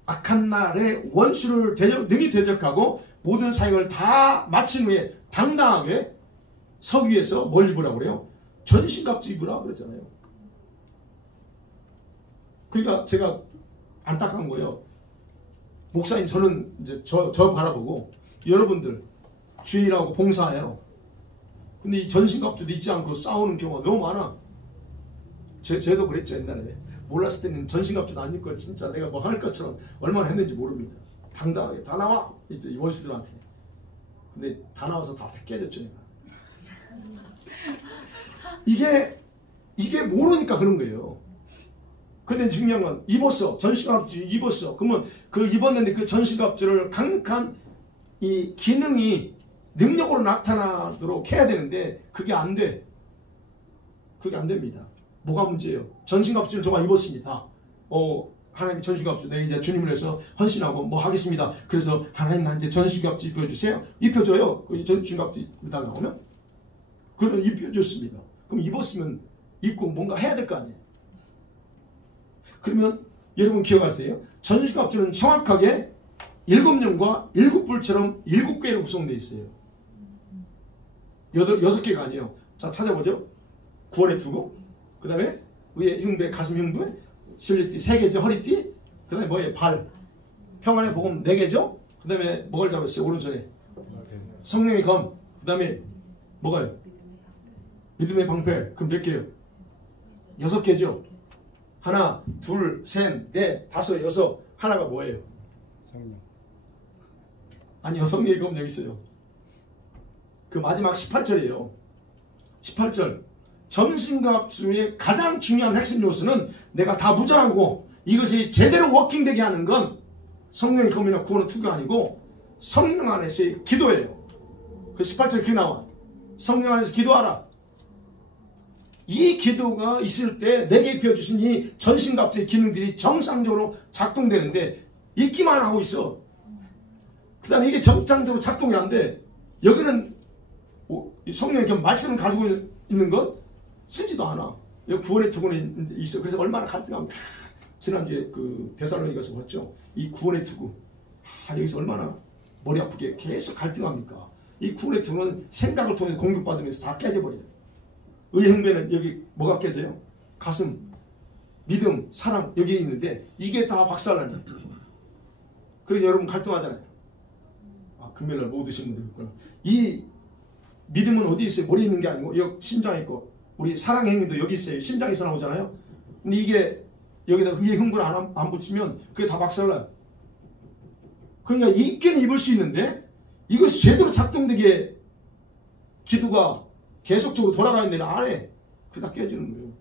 악한 날에 원수를 능히 대적하고 모든 사역을 다 마친 후에 당당하게 서 위에서 뭘 입으라고 그래요? 전신갑주 입으라 그랬잖아요. 그러니까 제가 안타까운 거예요. 목사님 저는 이제 저 바라보고 여러분들 주일하고 봉사해요. 근데 이 전신갑주도 있지 않고 싸우는 경우가 너무 많아. 쟤도 그랬죠. 옛날에 몰랐을 때는 전신갑주도 안 입고 진짜 내가 뭐 할 것처럼 얼마나 했는지 모릅니다. 당당하게 다 나와 이 원수들한테. 근데 다 나와서 다 깨졌죠. 내가. 이게 모르니까 그런 거예요. 근데 중요한 건 입었어. 전신갑주 입었어. 그러면 그 입었는데 그 전신갑주를 강력한 이 기능이 능력으로 나타나도록 해야 되는데 그게 안 돼. 그게 안 됩니다. 뭐가 문제예요? 전신갑주를 저가 입었습니다. 하나님 전신갑주 내가 이제 주님을 위해서 헌신하고 뭐 하겠습니다. 그래서 하나님 나한테 전신갑주 입혀주세요. 입혀줘요. 그 전신갑주 입다 나오면 그런 입혀줬습니다. 그럼 입었으면 입고 뭔가 해야 될 거 아니에요. 그러면 여러분 기억하세요. 전신갑주는 정확하게 7년과 7불처럼 7개로 구성되어 있어요. 6개가 아니에요. 자 찾아보죠. 9월에 두고 그 다음에 위에 흉배 가슴 흉부에 실리띠 3개죠. 허리띠. 그 다음에 뭐예요? 발. 평안의 복음 4개죠. 그 다음에 뭐를 잡았어요? 오른손에. 성령의 검. 그 다음에 뭐가요? 믿음의 방패. 그럼 몇 개요? 6개죠. 하나, 둘, 셋, 넷, 다섯, 여섯. 하나가 뭐예요? 성령. 아니요. 성령의 검 여기 있어요. 그 마지막 18절이에요. 18절. 전신갑 중에 가장 중요한 핵심 요소는 내가 다 무장하고 이것이 제대로 워킹되게 하는 건 성령의 검이나 구원의 투구가 아니고 성령 안에서의 기도예요. 그 18절 그게 나와. 성령 안에서 기도하라. 이 기도가 있을 때 내게 입혀주신 이 전신갑주의 기능들이 정상적으로 작동되는데 있기만 하고 있어. 그 다음에 이게 정상적으로 작동이 안 돼. 여기는 성령의 검 말씀을 가지고 있는 것 쓰지도 않아. 여기 구원의 투구는 있어. 그래서 얼마나 갈등합니까? 지난주에 그 데살로니가 가서 봤죠. 이 구원의 투구. 여기서 얼마나 머리 아프게 계속 갈등합니까? 이 구원의 투구는 생각을 통해 공격받으면서 다 깨져버려요. 의의 흥배는 여기 뭐가 깨져요? 가슴, 믿음, 사랑 여기 있는데 이게 다 박살났냐? 그래서 여러분 갈등하잖아요. 금요일날 못 드시는 분들 있구나. 이 믿음은 어디 있어요? 머리에 있는 게 아니고 여기 심장에 있고 우리 사랑의 행위도 여기 있어요. 심장에서 나오잖아요. 근데 이게 여기다 의의 흥분을 안 붙이면 그게 다 박살나요. 그러니까 입기는 입을 수 있는데 이것이 제대로 작동되게 기도가 계속적으로 돌아가야 되는 안에 그게 다 깨지는 거예요.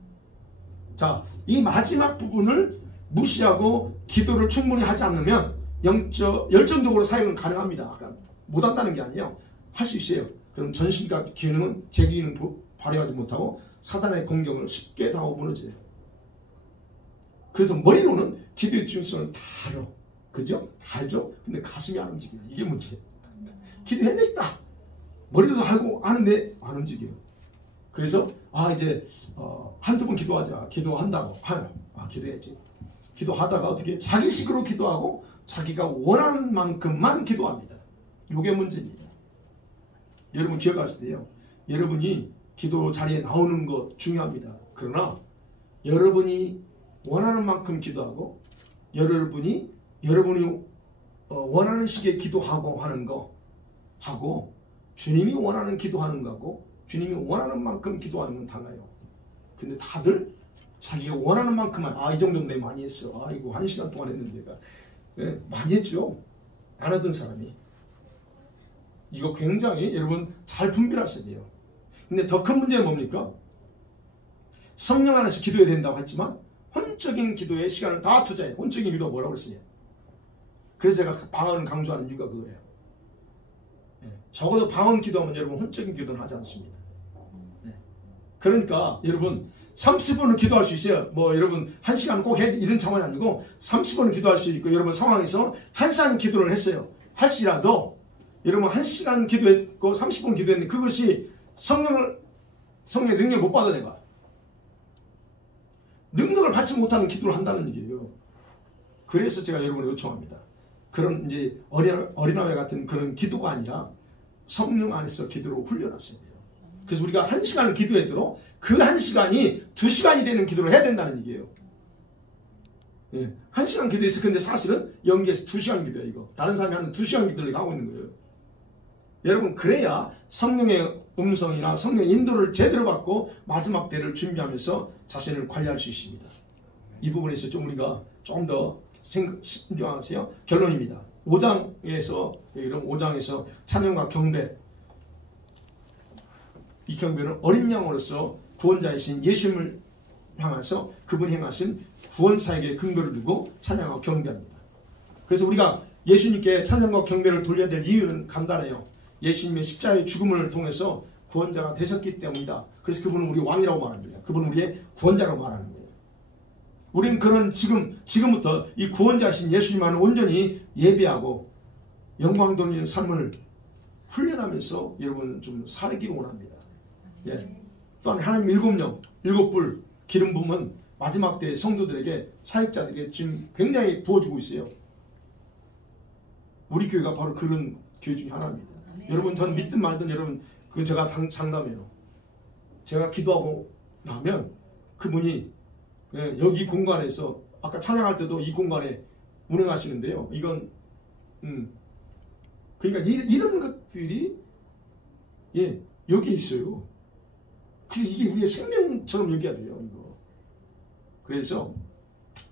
자, 이 마지막 부분을 무시하고 기도를 충분히 하지 않으면 열정적으로 사역은 가능합니다. 아까 못한다는 게 아니에요. 할 수 있어요. 그럼 전신갑 기능은 제 기능 발휘하지 못하고 사단의 공격을 쉽게 당하고 무너져요. 그래서 머리로는 기도의 중요성을 다 알아. 그죠? 다 알죠? 근데 가슴이 안 움직여요. 이게 문제예요. 기도해냈다. 머리로도 하고 아는데 안 움직여요. 그래서 이제 한두 번 기도하자. 기도한다고. 기도해야지. 기도하다가 어떻게 자기식으로 기도하고 자기가 원하는 만큼만 기도합니다. 이게 문제입니다. 여러분 기억하시세요. 여러분이 기도 자리에 나오는 것 중요합니다. 그러나 여러분이 원하는 만큼 기도하고 여러분이 원하는 시기에 기도하고 하는 거 하고 주님이 원하는 기도하는 거하고 주님이 원하는 만큼 기도하는 건 달라요. 근데 다들 자기가 원하는 만큼만 이 정도는 내가 많이 했어. 이거 1시간 동안 했는데 내가 많이 했죠. 안 하던 사람이. 이거 굉장히 여러분 잘 분별하셔야 돼요. 근데 더 큰 문제는 뭡니까? 성령 안에서 기도해야 된다고 했지만 혼적인 기도에 시간을 다 투자해. 혼적인 기도가 뭐라고 그랬어요? 그래서 제가 방언을 강조하는 이유가 그거예요. 적어도 방언 기도하면 여러분 혼적인 기도는 하지 않습니다. 그러니까 여러분 30분은 기도할 수 있어요. 여러분 1시간 꼭 해 이런 상황이 아니고 30분은 기도할 수 있고 여러분 상황에서 1시간 기도를 했어요. 할지라도 여러분 1시간 기도했고 30분 기도했는데 그것이 성령의 능력을 못 받아내가. 능력을 받지 못하는 기도를 한다는 얘기예요. 그래서 제가 여러분을 요청합니다. 그런 이제 어린아이 같은 그런 기도가 아니라 성령 안에서 기도로 훈련하셔야 돼요. 그래서 우리가 1시간을 기도해도 그 1시간이 2시간이 되는 기도를 해야 된다는 얘기예요. 1시간 기도했어. 근데 사실은 연기에서 2시간 기도예요. 이거. 다른 사람이 하는 2시간 기도를 하고 있는 거예요. 여러분 그래야 성령의 음성이나 성령의 인도를 제대로 받고 마지막 때를 준비하면서 자신을 관리할 수 있습니다. 이 부분에서 좀 우리가 좀 더 신경하세요. 결론입니다. 5장에서 찬양과 경배, 이 경배는 어린 양으로서 구원자이신 예수님을 향해서 그분이 행하신 구원사역의 근거를 두고 찬양하고 경배합니다. 그래서 우리가 예수님께 찬양과 경배를 돌려야 될 이유는 간단해요. 예수님의 십자가의 죽음을 통해서 구원자가 되셨기 때문이다. 그래서 그분은 우리 왕이라고 말합니다. 그분은 우리의 구원자라고 말하는 거예요. 우리는 그런 지금부터 이 구원자신 예수님만을 온전히 예배하고 영광 돌리는 삶을 훈련하면서 여러분 좀 살기 원합니다. 또한 하나님 7령, 7불 기름 부음은 마지막 때 성도들에게 사역자들에게 지금 굉장히 부어주고 있어요. 우리 교회가 바로 그런 교회 중에 하나입니다. 여러분 전 믿든 말든 여러분 그건 제가 장담해요. 제가 기도하고 나면 그분이 여기 공간에서 아까 찬양할 때도 이 공간에 운행하시는데요. 이건 그러니까 이런 것들이 예 여기에 있어요. 이게 우리의 생명처럼 여겨야 돼요. 이거. 그래서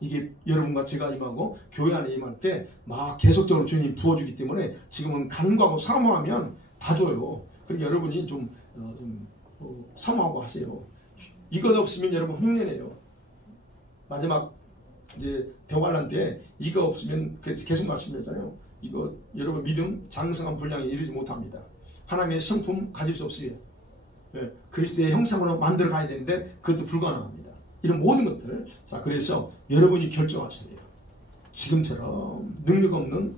이게 여러분과 제가 임하고 교회 안에 임할 때 막 계속적으로 주님이 부어주기 때문에 지금은 간구하고 사모하면 다 줘요. 그러니까 여러분이 좀 사모하고 하세요. 이것 없으면 여러분 흉내내요. 마지막 이제 벼관란 때 이거 없으면 계속 말씀드렸잖아요. 이거 여러분 믿음 장성한 분량에 이르지 못합니다. 하나님의 성품 가질 수 없어요. 예, 그리스도의 형상으로 만들어 가야 되는데 그것도 불가능합니다. 이런 모든 것들. 자, 그래서 여러분이 결정하셔야 돼요. 지금처럼 능력 없는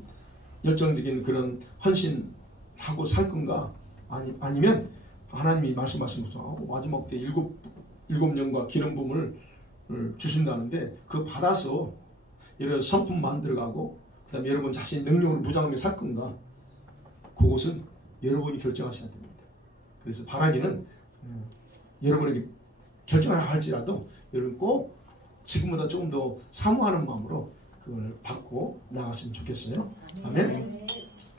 열정적인 그런 헌신하고 살 건가? 아니면 하나님이 말씀하신 것처럼 마지막 때 일곱 년과 기름 부음을 주신다는데 그거 받아서 이런 성품 만들어가고 그 다음에 여러분 자신의 능력으로 무장하며 살 건가? 그것은 여러분이 결정하셔야 됩니다. 그래서 바라기는 여러분에게 결정을 할지라도 여러분 꼭 지금보다 조금 더 사모하는 마음으로 그걸 받고 나갔으면 좋겠어요. 아멘.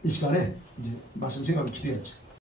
이 시간에 이제 말씀 생각을 기대했죠.